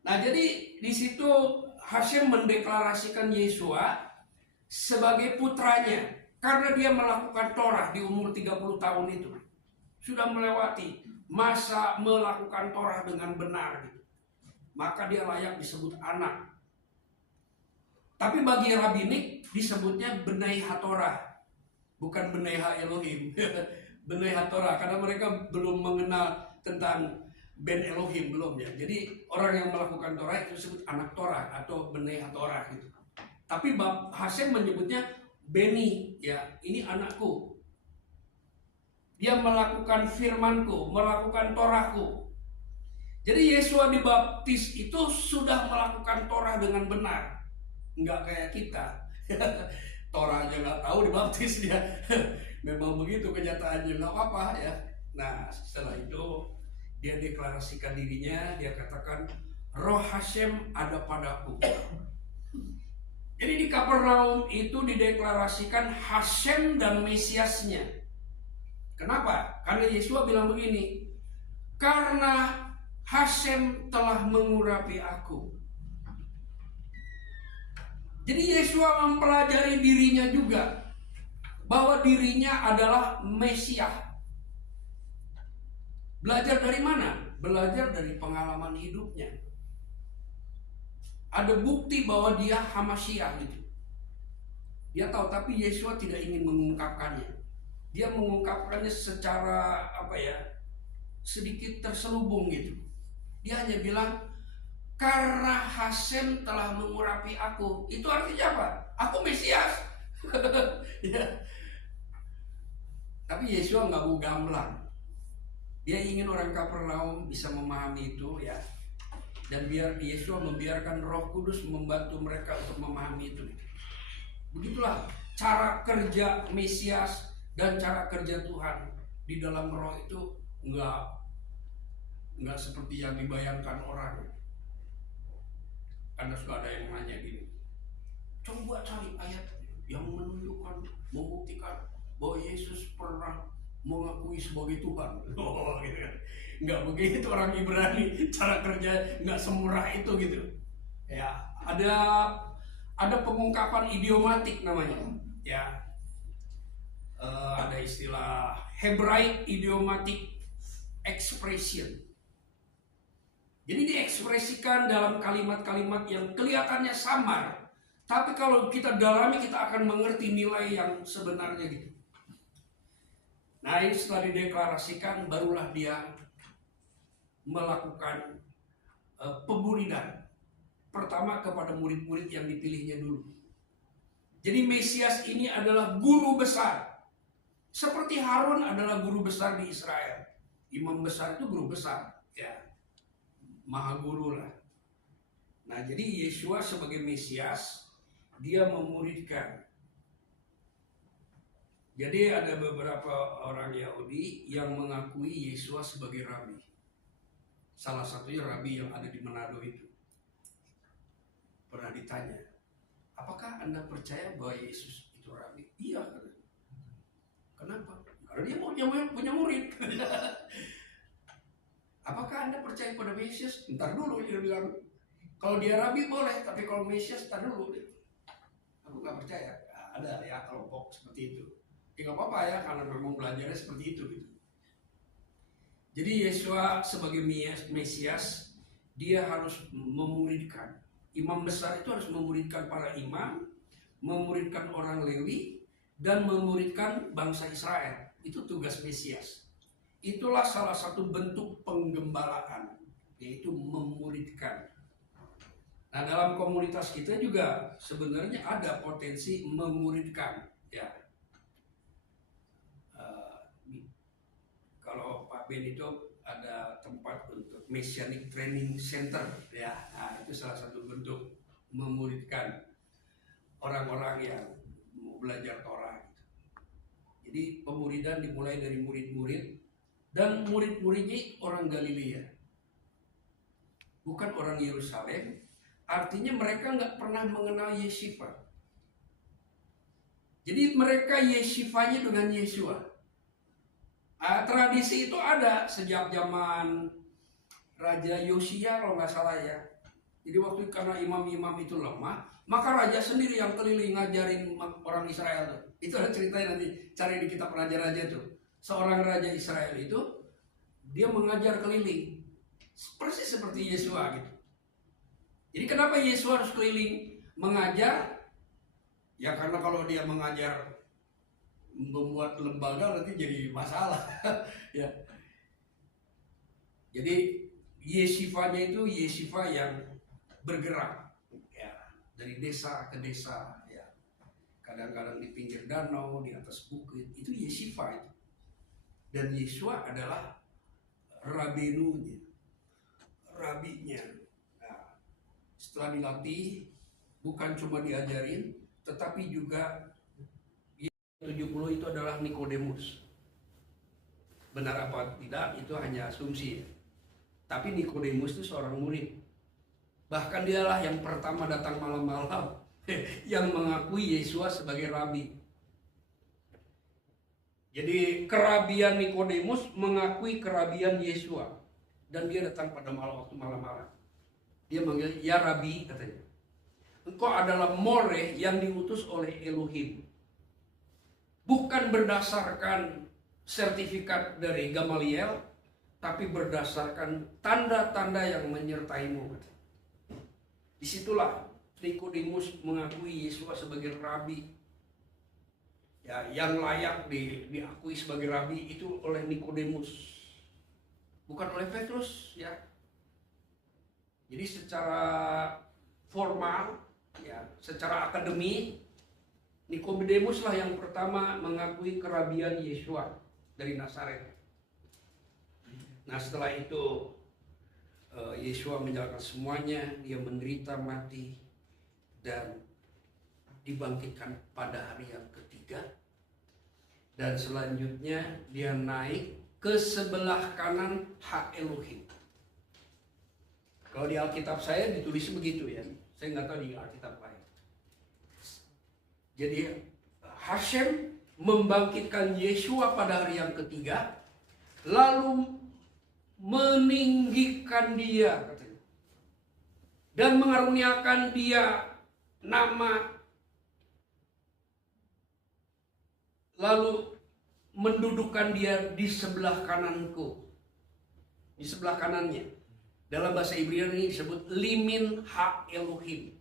Nah, jadi di situ Hashem mendeklarasikan Yesua sebagai putranya karena dia melakukan Torah di umur 30 tahun itu. Sudah melewati masa melakukan Torah dengan benar gitu. Maka dia layak disebut anak. Tapi bagi rabbinik disebutnya Benai HaTorah, bukan Benai HaElohim. Benai HaTorah karena mereka belum mengenal tentang Ben Elohim, belum ya. Jadi orang yang melakukan Torah itu disebut anak Torah atau Benai HaTorah gitu. Tapi Hashem menyebutnya Beni, ya, ini anakku. Dia melakukan firmanku, melakukan Torahku. Jadi Yesua dibaptis itu sudah melakukan Torah dengan benar. Enggak kayak kita. Torah aja nggak tahu dibaptis dia. Memang begitu kenyataannya, nggak apa-apa ya. Nah, setelah itu dia deklarasikan dirinya, dia katakan Roh Hashem ada padaku. Jadi di Kapernaum itu dideklarasikan Hashem dan Mesiasnya. Kenapa? Karena Yesua bilang begini, karena Hasem telah mengurapi aku. Jadi Yesua mempelajari dirinya juga, bahwa dirinya adalah Mesias. Belajar dari mana? Belajar dari pengalaman hidupnya. Ada bukti bahwa dia Hamasiah gitu. Dia tahu, tapi Yesua tidak ingin mengungkapkannya. Dia mengungkapkannya secara sedikit terselubung gitu. Dia hanya bilang, karena Hasem telah mengurapi aku. Itu artinya apa? Aku Mesias. Ya. Tapi Yesua nggak mau gamblang. Dia ingin orang Kapernaum bisa memahami itu ya. Dan biar Yesua membiarkan Roh Kudus membantu mereka untuk memahami itu. Begitulah cara kerja Mesias dan cara kerja Tuhan di dalam Roh itu nggak seperti yang dibayangkan orang. Karena sudah ada yang nanya gini, coba cari ayat yang menunjukkan, membuktikan bahwa Yesus pernah mengakui sebagai Tuhan. Oh, gitu kan. Nggak begitu orang Ibrani, cara kerja nggak semurah itu gitu. Ya, ada pengungkapan idiomatik namanya. Ya, ada istilah Hebraic idiomatic expression. Jadi diekspresikan dalam kalimat-kalimat yang kelihatannya samar, tapi kalau kita dalami kita akan mengerti nilai yang sebenarnya gitu. Nah, ini setelah dideklarasikan, barulah dia melakukan pemuridan. Pertama kepada murid-murid yang dipilihnya dulu. Jadi Mesias ini adalah guru besar. Seperti Harun adalah guru besar di Israel. Imam besar itu guru besar, ya. Maha guru lah. Nah, jadi Yesua sebagai Mesias, dia memuridkan. Jadi ada beberapa orang Yahudi yang mengakui Yesua sebagai rabi. Salah satunya rabi yang ada di Manado itu. Pernah ditanya, apakah Anda percaya bahwa Yesus itu rabi? Iya. Kenapa? Karena dia punya murid. Apakah Anda percaya pada Mesias? Ntar dulu, dia bilang. Kalau dia rabi boleh, tapi kalau Mesias ntar dulu. Aku nggak percaya. Ada ya kelompok seperti itu. Ya nggak apa-apa ya, karena memang belajarnya seperti itu gitu. Jadi Yesua sebagai Mesias, dia harus memuridkan. Imam besar itu harus memuridkan para imam, memuridkan orang Lewi, dan memuridkan bangsa Israel. Itu tugas Mesias. Itulah salah satu bentuk penggembalaan, yaitu memuridkan. Nah, dalam komunitas kita juga sebenarnya ada potensi memuridkan, ya. Kalau Pak Benito ada tempat untuk Messianic Training Center, ya. Nah, itu salah satu bentuk memuridkan orang-orang yang mau belajar Torah. Jadi pemuridan dimulai dari murid-murid, dan murid-muridnya orang Galilea, bukan orang Yerusalem. Artinya mereka nggak pernah mengenal Yeshiva. Jadi mereka Yeshivanya dengan Yesua. Tradisi itu ada sejak zaman Raja Yosia kalau nggak salah ya. Jadi waktu karena imam-imam itu lemah, maka raja sendiri yang keliling ngajarin orang Israel. Itu ada ceritanya, nanti cari di kitab Raja-Raja itu. Seorang raja Israel itu dia mengajar keliling, persis seperti Yesua gitu. Jadi kenapa Yesua harus keliling mengajar? Ya karena kalau dia mengajar membuat lembaga nanti jadi masalah. Ya. Jadi Yeshivanya itu Yeshiva yang bergerak, ya, dari desa ke desa, ya. Kadang-kadang di pinggir danau, di atas bukit, itu Yeshiva itu. Dan Yesua adalah rabinunya, rabinya. Nah, setelah dilatih, bukan cuma diajarin, tetapi juga 70 itu adalah Nikodemus. Benar apa tidak itu hanya asumsi. Tapi Nikodemus itu seorang murid. Bahkan dialah yang pertama datang malam-malam yang mengakui Yesua sebagai rabi. Jadi kerabian Nikodemus mengakui kerabian Yesua. Dan dia datang pada waktu malam-malam. Dia manggil, ya Rabi, katanya. Engkau adalah More yang diutus oleh Elohim. Bukan berdasarkan sertifikat dari Gamaliel, tapi berdasarkan tanda-tanda yang menyertaimu. Disitulah Nikodemus mengakui Yesua sebagai Rabi. Ya, yang layak diakui sebagai Rabi itu oleh Nikodemus, bukan oleh Petrus, ya. Jadi secara formal, ya, secara akademi, Nikodemus lah yang pertama mengakui kerabian Yesua dari Nazaret. Nah, setelah itu Yesua menjalankan semuanya, dia menderita, mati, dan dibangkitkan pada hari yang ketiga. Dan selanjutnya dia naik ke sebelah kanan hak Elohim. Kalau di Alkitab saya ditulis begitu, ya. Saya nggak tahu di Alkitab lain. Jadi Hashem membangkitkan Yesua pada hari yang ketiga, lalu meninggikan dia, katanya, dan mengaruniakan dia nama, lalu mendudukkan dia di sebelah kananku, di sebelah kanannya. Dalam bahasa Ibrani ini disebut limin ha Elohim.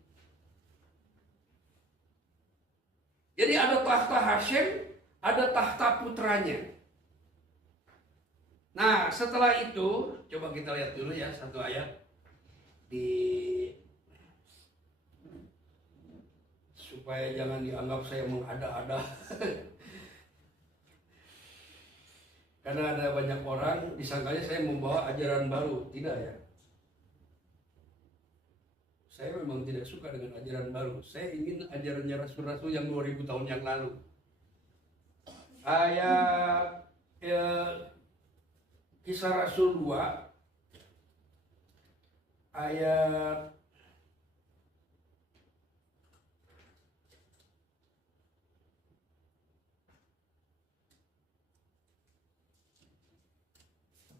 Jadi ada tahta Hashem, ada tahta putranya. Nah, setelah itu coba kita lihat dulu ya satu ayat supaya jangan dianggap saya mengada-ada. Karena ada banyak orang disangkanya saya membawa ajaran baru. Tidak, ya. Saya memang tidak suka dengan ajaran baru. Saya ingin ajarannya rasul-rasul yang 2000 tahun yang lalu. Ayat Kisah Rasul 2 ayat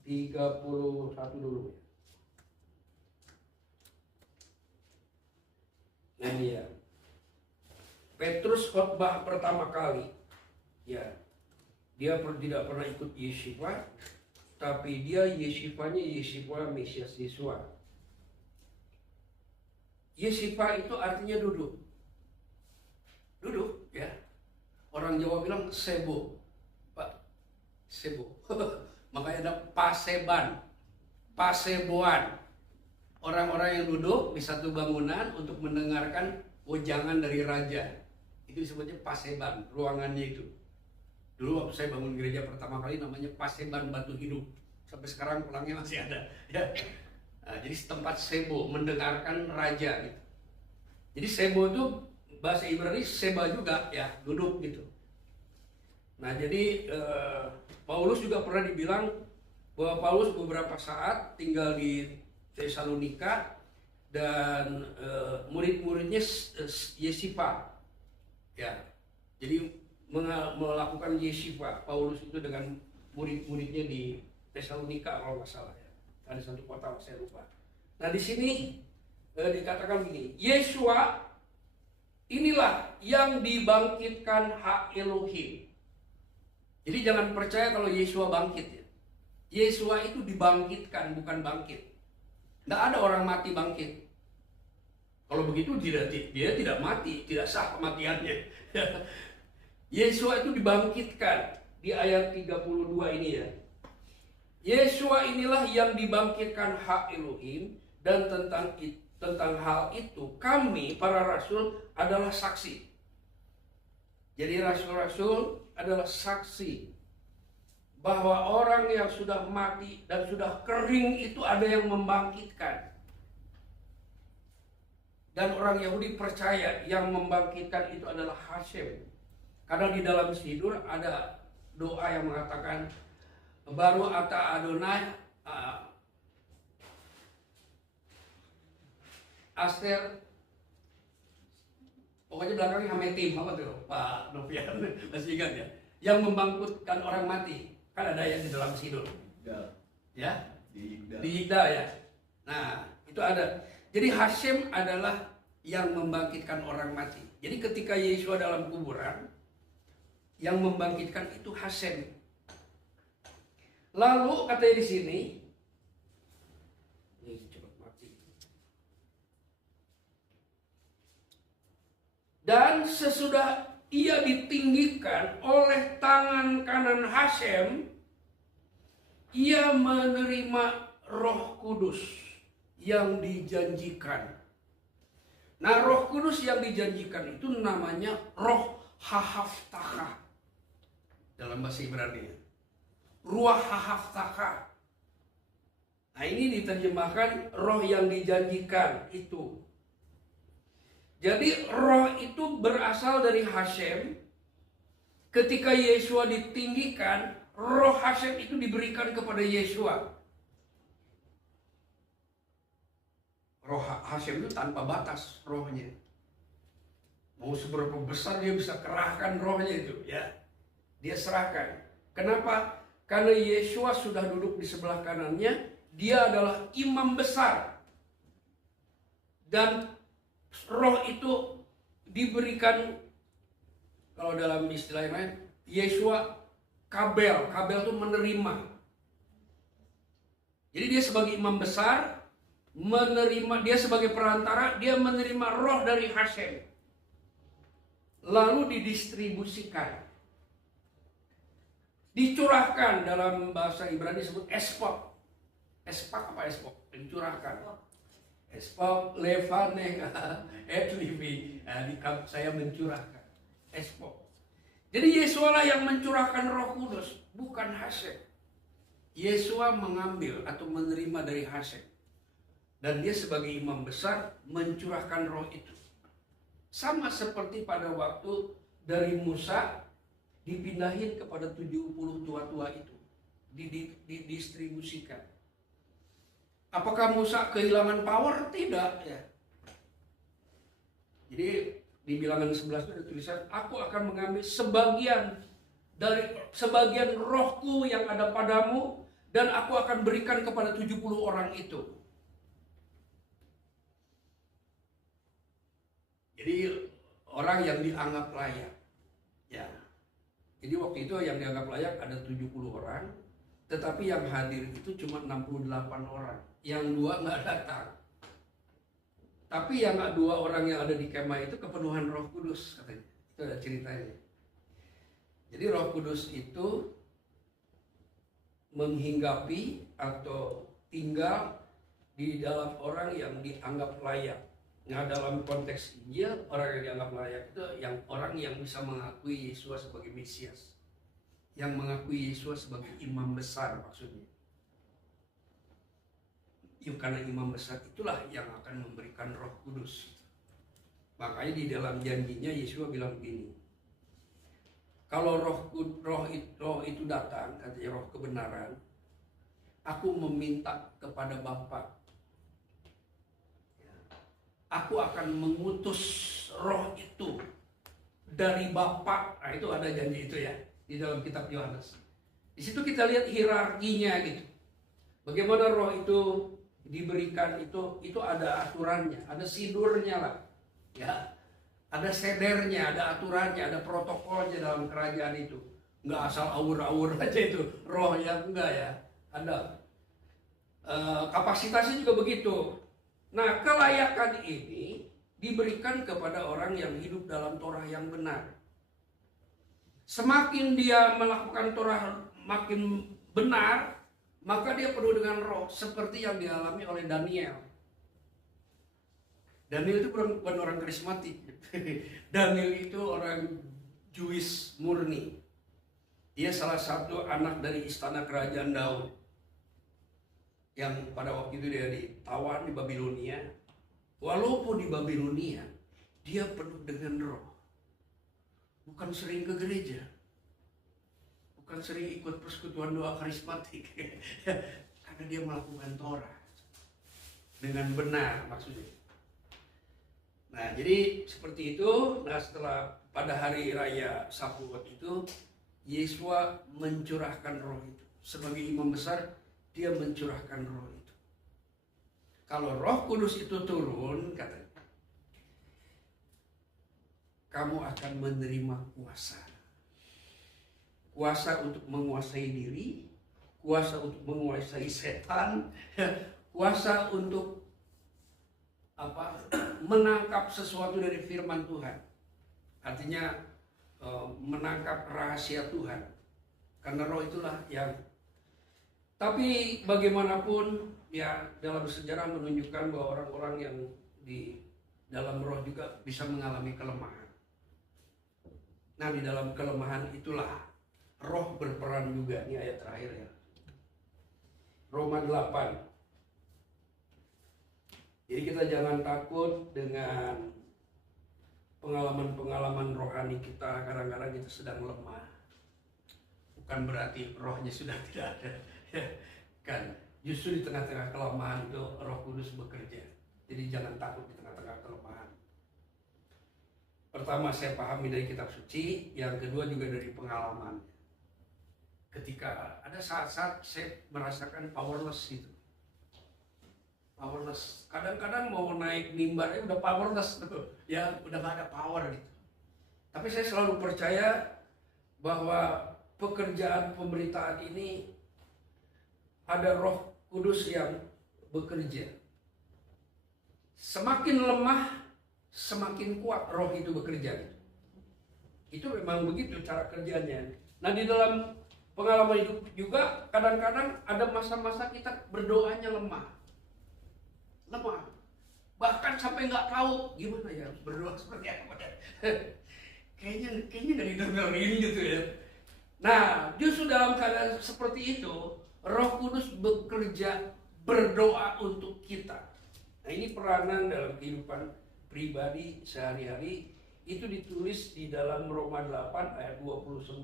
31 dulu. Nah, ini ya. Petrus khotbah pertama kali. Ya. Dia tidak pernah ikut Yeshiva, tapi dia Yeshivanya Yeshiva Mesias Yesua. Yeshiva itu artinya duduk. Duduk, ya. Orang Jawa bilang sebo. Pak, sebo. Makanya ada paseban, paseboan. Orang-orang yang duduk di satu bangunan untuk mendengarkan wejangan dari raja. Itu disebutnya paseban, ruangannya itu. Dulu waktu saya bangun gereja pertama kali namanya Paseban Batu Hidup. Sampai sekarang pulangnya masih ada. Ya. Nah, jadi tempat sebo, mendengarkan raja. Gitu. Jadi sebo itu bahasa Ibrani seba juga, ya, duduk gitu. Nah, jadi Paulus juga pernah dibilang bahwa Paulus beberapa saat tinggal di Tesalonika dan murid-muridnya Yeshiva, ya. Jadi melakukan Yeshiva Paulus itu dengan murid-muridnya di Tesalonika kalau nggak salah, ya. Ada satu kota saya lupa. Nah, di sini dikatakan begini, Yesua inilah yang dibangkitkan hak Elohim. Jadi jangan percaya kalau Yesua bangkit, ya. Yesua itu dibangkitkan, bukan bangkit. Nggak ada orang mati bangkit. Kalau begitu dia tidak mati, tidak sah kematiannya. Yesua itu dibangkitkan di ayat 32 ini, ya. Yesua inilah yang dibangkitkan hak Elohim, dan tentang hal itu kami para rasul adalah saksi. Jadi rasul-rasul adalah saksi bahwa orang yang sudah mati dan sudah kering itu ada yang membangkitkan. Dan orang Yahudi percaya yang membangkitkan itu adalah Hashem. Karena di dalam Sidur ada doa yang mengatakan baru ata Adonai Aster, pokoknya belakangnya Hametim, apa tuh Pak Novian masih ingat, ya. yang membangkitkan orang mati. Kan ada yang di dalam Sidon. Ya, di Yigdal ya. Nah, itu ada. Jadi Hashem adalah yang membangkitkan orang mati. Jadi ketika Yesua dalam kuburan, yang membangkitkan itu Hashem. Lalu katanya di sini, ini cepat mati. Dan sesudah ia ditinggikan oleh tangan kanan Hashem, ia menerima Roh Kudus yang dijanjikan. Nah, Roh Kudus yang dijanjikan itu namanya Roh Hahaftaka dalam bahasa Ibrani. Ruah Hahaftaka. Nah, ini diterjemahkan roh yang dijanjikan itu. Jadi roh itu berasal dari Hashem. Ketika Yesua ditinggikan, roh Hashem itu diberikan kepada Yesua. Roh Hashem itu tanpa batas rohnya. Mau seberapa besar dia bisa kerahkan rohnya itu, ya. Dia serahkan. Kenapa? Karena Yesua sudah duduk di sebelah kanannya, dia adalah imam besar. Dan roh itu diberikan, kalau dalam istilah yang lain, Yesua kabel itu menerima. Jadi dia sebagai imam besar, menerima, dia sebagai perantara, dia menerima roh dari Hashem. Lalu didistribusikan. Dicurahkan, dalam bahasa Ibrani disebut espok. Espak apa espok? Dicurahkan. Espok levaneka et livi. Nah, saya mencurahkan. Espok. Jadi Yesua lah yang mencurahkan Roh Kudus, bukan Hashem. Yesua mengambil atau menerima dari Hashem. Dan dia sebagai imam besar mencurahkan roh itu. Sama seperti pada waktu dari Musa dipindahin kepada 70 tua-tua itu. Didistribusikan. Apakah Musa kehilangan power? Tidak, ya. Jadi di Bilangan 11 itu ada tulisan, aku akan mengambil sebagian rohku yang ada padamu dan aku akan berikan kepada 70 orang itu. Jadi orang yang dianggap layak. Ya. Jadi waktu itu yang dianggap layak ada 70 orang, tetapi yang hadir itu cuma 68 orang. Yang 2 nggak datang. Tapi yang 2 orang yang ada di kemah itu kepenuhan Roh Kudus katanya. Itu ada ceritanya. Jadi Roh Kudus itu menghinggapi atau tinggal di dalam orang yang dianggap layak. Nah, dalam konteks Injil, orang yang dianggap layak itu yang orang yang bisa mengakui Yesus sebagai Mesias. Yang mengakui Yesus sebagai imam besar maksudnya. Ya, karena imam besar itulah yang akan memberikan Roh Kudus. Makanya di dalam janjinya Yesus bilang begini. Kalau roh itu datang, katanya roh kebenaran, aku meminta kepada Bapa. Aku akan mengutus roh itu dari Bapa. Nah, itu ada janji itu ya di dalam kitab Yohanes. Di situ kita lihat hierarkinya gitu. Bagaimana roh itu diberikan itu ada aturannya, ada sidurnya lah. Ya. Ada sedernya, ada aturannya, ada protokolnya dalam kerajaan itu. Enggak asal awur-awur aja itu roh yang enggak ya. Ada kapasitasnya juga begitu. Nah, kelayakan ini diberikan kepada orang yang hidup dalam Torah yang benar. Semakin dia melakukan Torah makin benar, maka dia penuh dengan roh, seperti yang dialami oleh Daniel. Daniel itu bukan orang karismatik. Daniel itu orang Jewish murni. Dia salah satu anak dari istana kerajaan Daud. Yang pada waktu itu dia ditawan di Babilonia. Walaupun di Babilonia, dia penuh dengan roh. Bukan sering ke gereja. Bukan sering ikut persekutuan doa karismatik. Karena dia melakukan Torah. Dengan benar maksudnya. Nah, jadi seperti itu. Nah, setelah pada hari raya Shavuot itu, Yesua mencurahkan roh itu. Sebagai imam besar, dia mencurahkan roh itu. Kalau Roh Kudus itu turun, katanya, kamu akan menerima kuasa. Kuasa untuk menguasai diri, kuasa untuk menguasai setan, kuasa untuk menangkap sesuatu dari firman Tuhan. Artinya menangkap rahasia Tuhan. Karena roh itulah yang. Tapi bagaimanapun ya, dalam sejarah menunjukkan bahwa orang-orang yang di dalam roh juga bisa mengalami kelemahan. Nah, di dalam kelemahan itulah roh berperan juga. Ini ayat terakhir ya. Roma 8. Jadi kita jangan takut dengan pengalaman-pengalaman rohani kita. Kadang-kadang kita sedang lemah. Bukan berarti rohnya sudah tidak ada. Kan justru di tengah-tengah kelemahan itu Roh Kudus bekerja. Jadi jangan takut di tengah-tengah kelemahan. Pertama, saya pahami dari kitab suci. Yang kedua juga dari pengalaman. Ketika ada saat-saat saya merasakan powerless itu. Powerless. Kadang-kadang mau naik mimbar udah powerless tuh. Ya udah gak ada power gitu. Tapi saya selalu percaya bahwa pekerjaan pemberitaan ini ada Roh Kudus yang bekerja. Semakin lemah, semakin kuat roh itu bekerja. Itu memang begitu cara kerjanya. Nah, di dalam pengalaman hidup juga kadang-kadang ada masa-masa kita berdoanya lemah. Bahkan sampai nggak tahu gimana ya berdoa seperti apa. kayaknya dari dalam ini gitu ya. Nah, justru dalam keadaan seperti itu, Roh Kudus bekerja berdoa untuk kita. Nah, ini peranan dalam kehidupan pribadi sehari-hari. Itu ditulis di dalam Roma 8 ayat 26.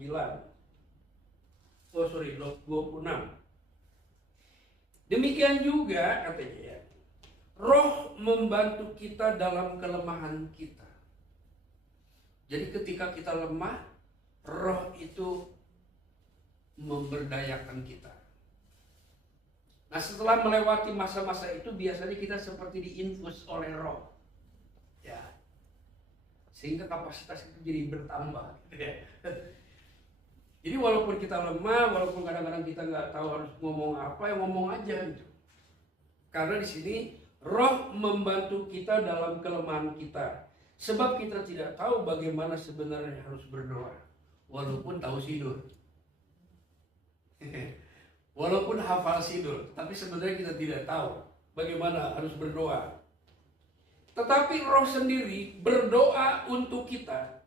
Demikian juga katanya ya, Roh membantu kita dalam kelemahan kita. Jadi ketika kita lemah, Roh itu memberdayakan kita. Nah, setelah melewati masa-masa itu biasanya kita seperti diinfus oleh Roh. Ya. Sehingga kapasitas itu jadi bertambah. Jadi walaupun kita lemah, walaupun kadang-kadang kita nggak tahu harus ngomong apa, ya ngomong aja gitu. Karena di sini Roh membantu kita dalam kelemahan kita. Sebab kita tidak tahu bagaimana sebenarnya harus berdoa. Walaupun tahu sidur. Walaupun hafal sidur, tapi sebenarnya kita tidak tahu bagaimana harus berdoa. Tetapi Roh sendiri berdoa untuk kita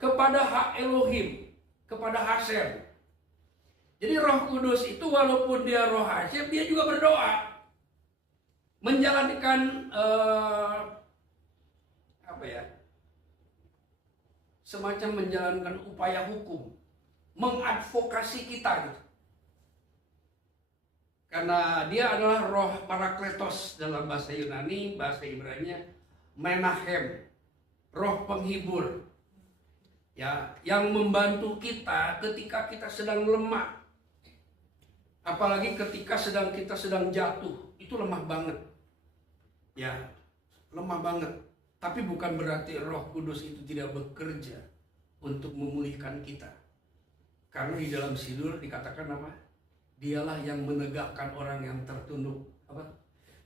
kepada Hak Elohim, kepada Hashem. Jadi Roh Kudus itu walaupun dia Roh Hashem, dia juga berdoa. Menjalankan semacam menjalankan upaya hukum, mengadvokasi kita gitu. Karena dia adalah roh parakletos dalam bahasa Yunani, bahasa Ibrani Menahem, roh penghibur. Ya, yang membantu kita ketika kita sedang lemah. Apalagi ketika kita sedang jatuh, itu lemah banget. Ya, lemah banget. Tapi bukan berarti Roh Kudus itu tidak bekerja untuk memulihkan kita. Karena di dalam sidur dikatakan apa? Dialah yang menegakkan orang yang tertunduk. Apa?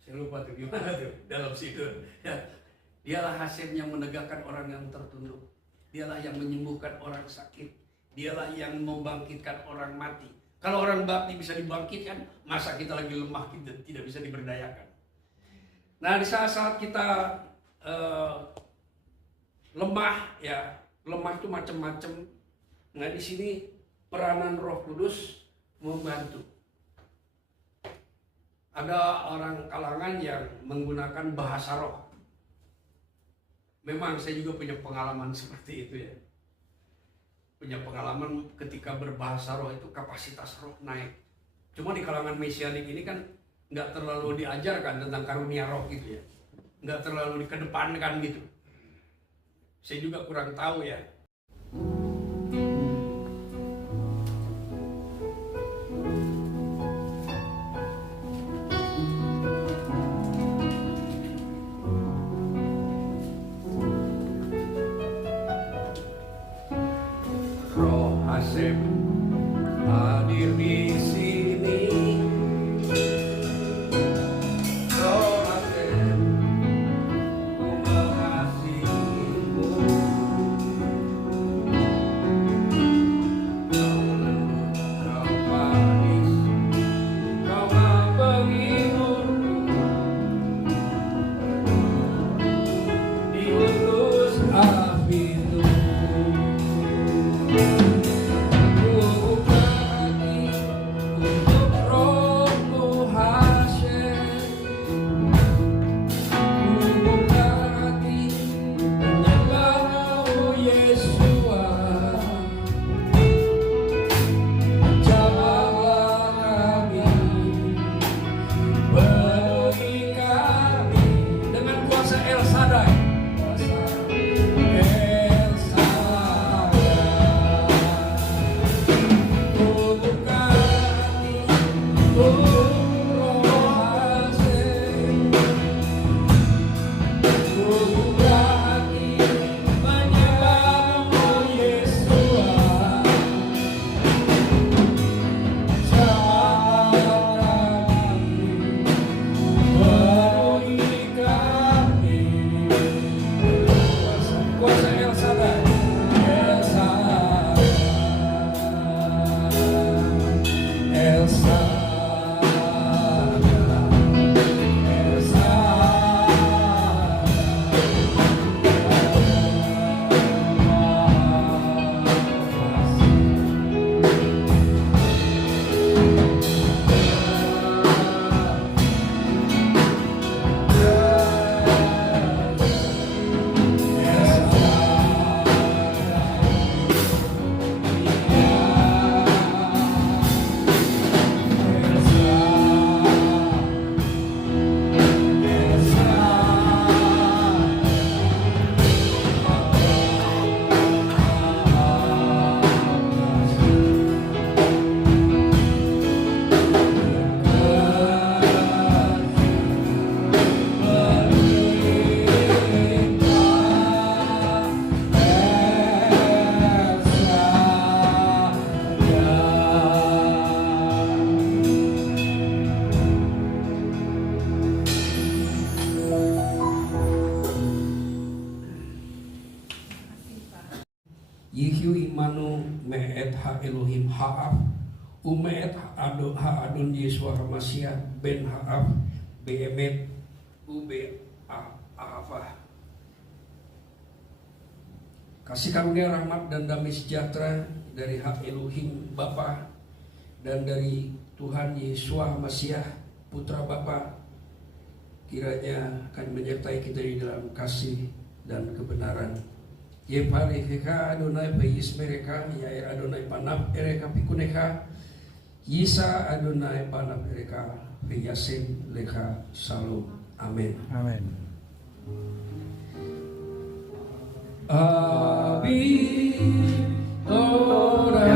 Saya lupa tuh gimana tuh dalam sidur. Ya. Dialah Hashem yang menegakkan orang yang tertunduk. Dialah yang menyembuhkan orang sakit. Dialah yang membangkitkan orang mati. Kalau orang mati bisa dibangkitkan, masa kita lagi lemah kita tidak bisa diberdayakan. Nah, di saat-saat kita lemah, ya lemah itu macam-macam. Nah, di sini peranan Roh Kudus membantu. Ada orang kalangan yang menggunakan bahasa roh. Memang saya juga punya pengalaman seperti itu ya. Punya pengalaman ketika berbahasa roh itu kapasitas roh naik. Cuma di kalangan mesianik ini kan nggak terlalu diajarkan tentang karunia roh gitu ya. Nggak terlalu dikedepankan gitu. Saya juga kurang tahu ya. Asep hadir di sini. Oh Asep, ku mengasihimu. Kau manis, kau menghibur diutus apiku. Dengan kuasa El Shaddai. El Shaddai. Ku buka hati, ku rohasem. Ku buka hati, menyembahmu Yesua. Kuasa El Shaddai, El Shaddai, El Shaddai, El Yihu imanu me'et ha Elohim ha'af ume'et ha Adon Yesua Hamashiach ben ha'af be'emet ube ahafah. Kasih karunia rahmat dan damai sejahtera dari hak Elohim Bapa dan dari Tuhan Yesua Hamashiach Putra Bapa kiranya akan menyertai kita di dalam kasih dan kebenaran. Ye pariheka Adonai payis mereka, ya Adonai panap ereka pikuneha, Yisa Adonai panap ereka payasin leka salom. Amin. Amin. Abi Torah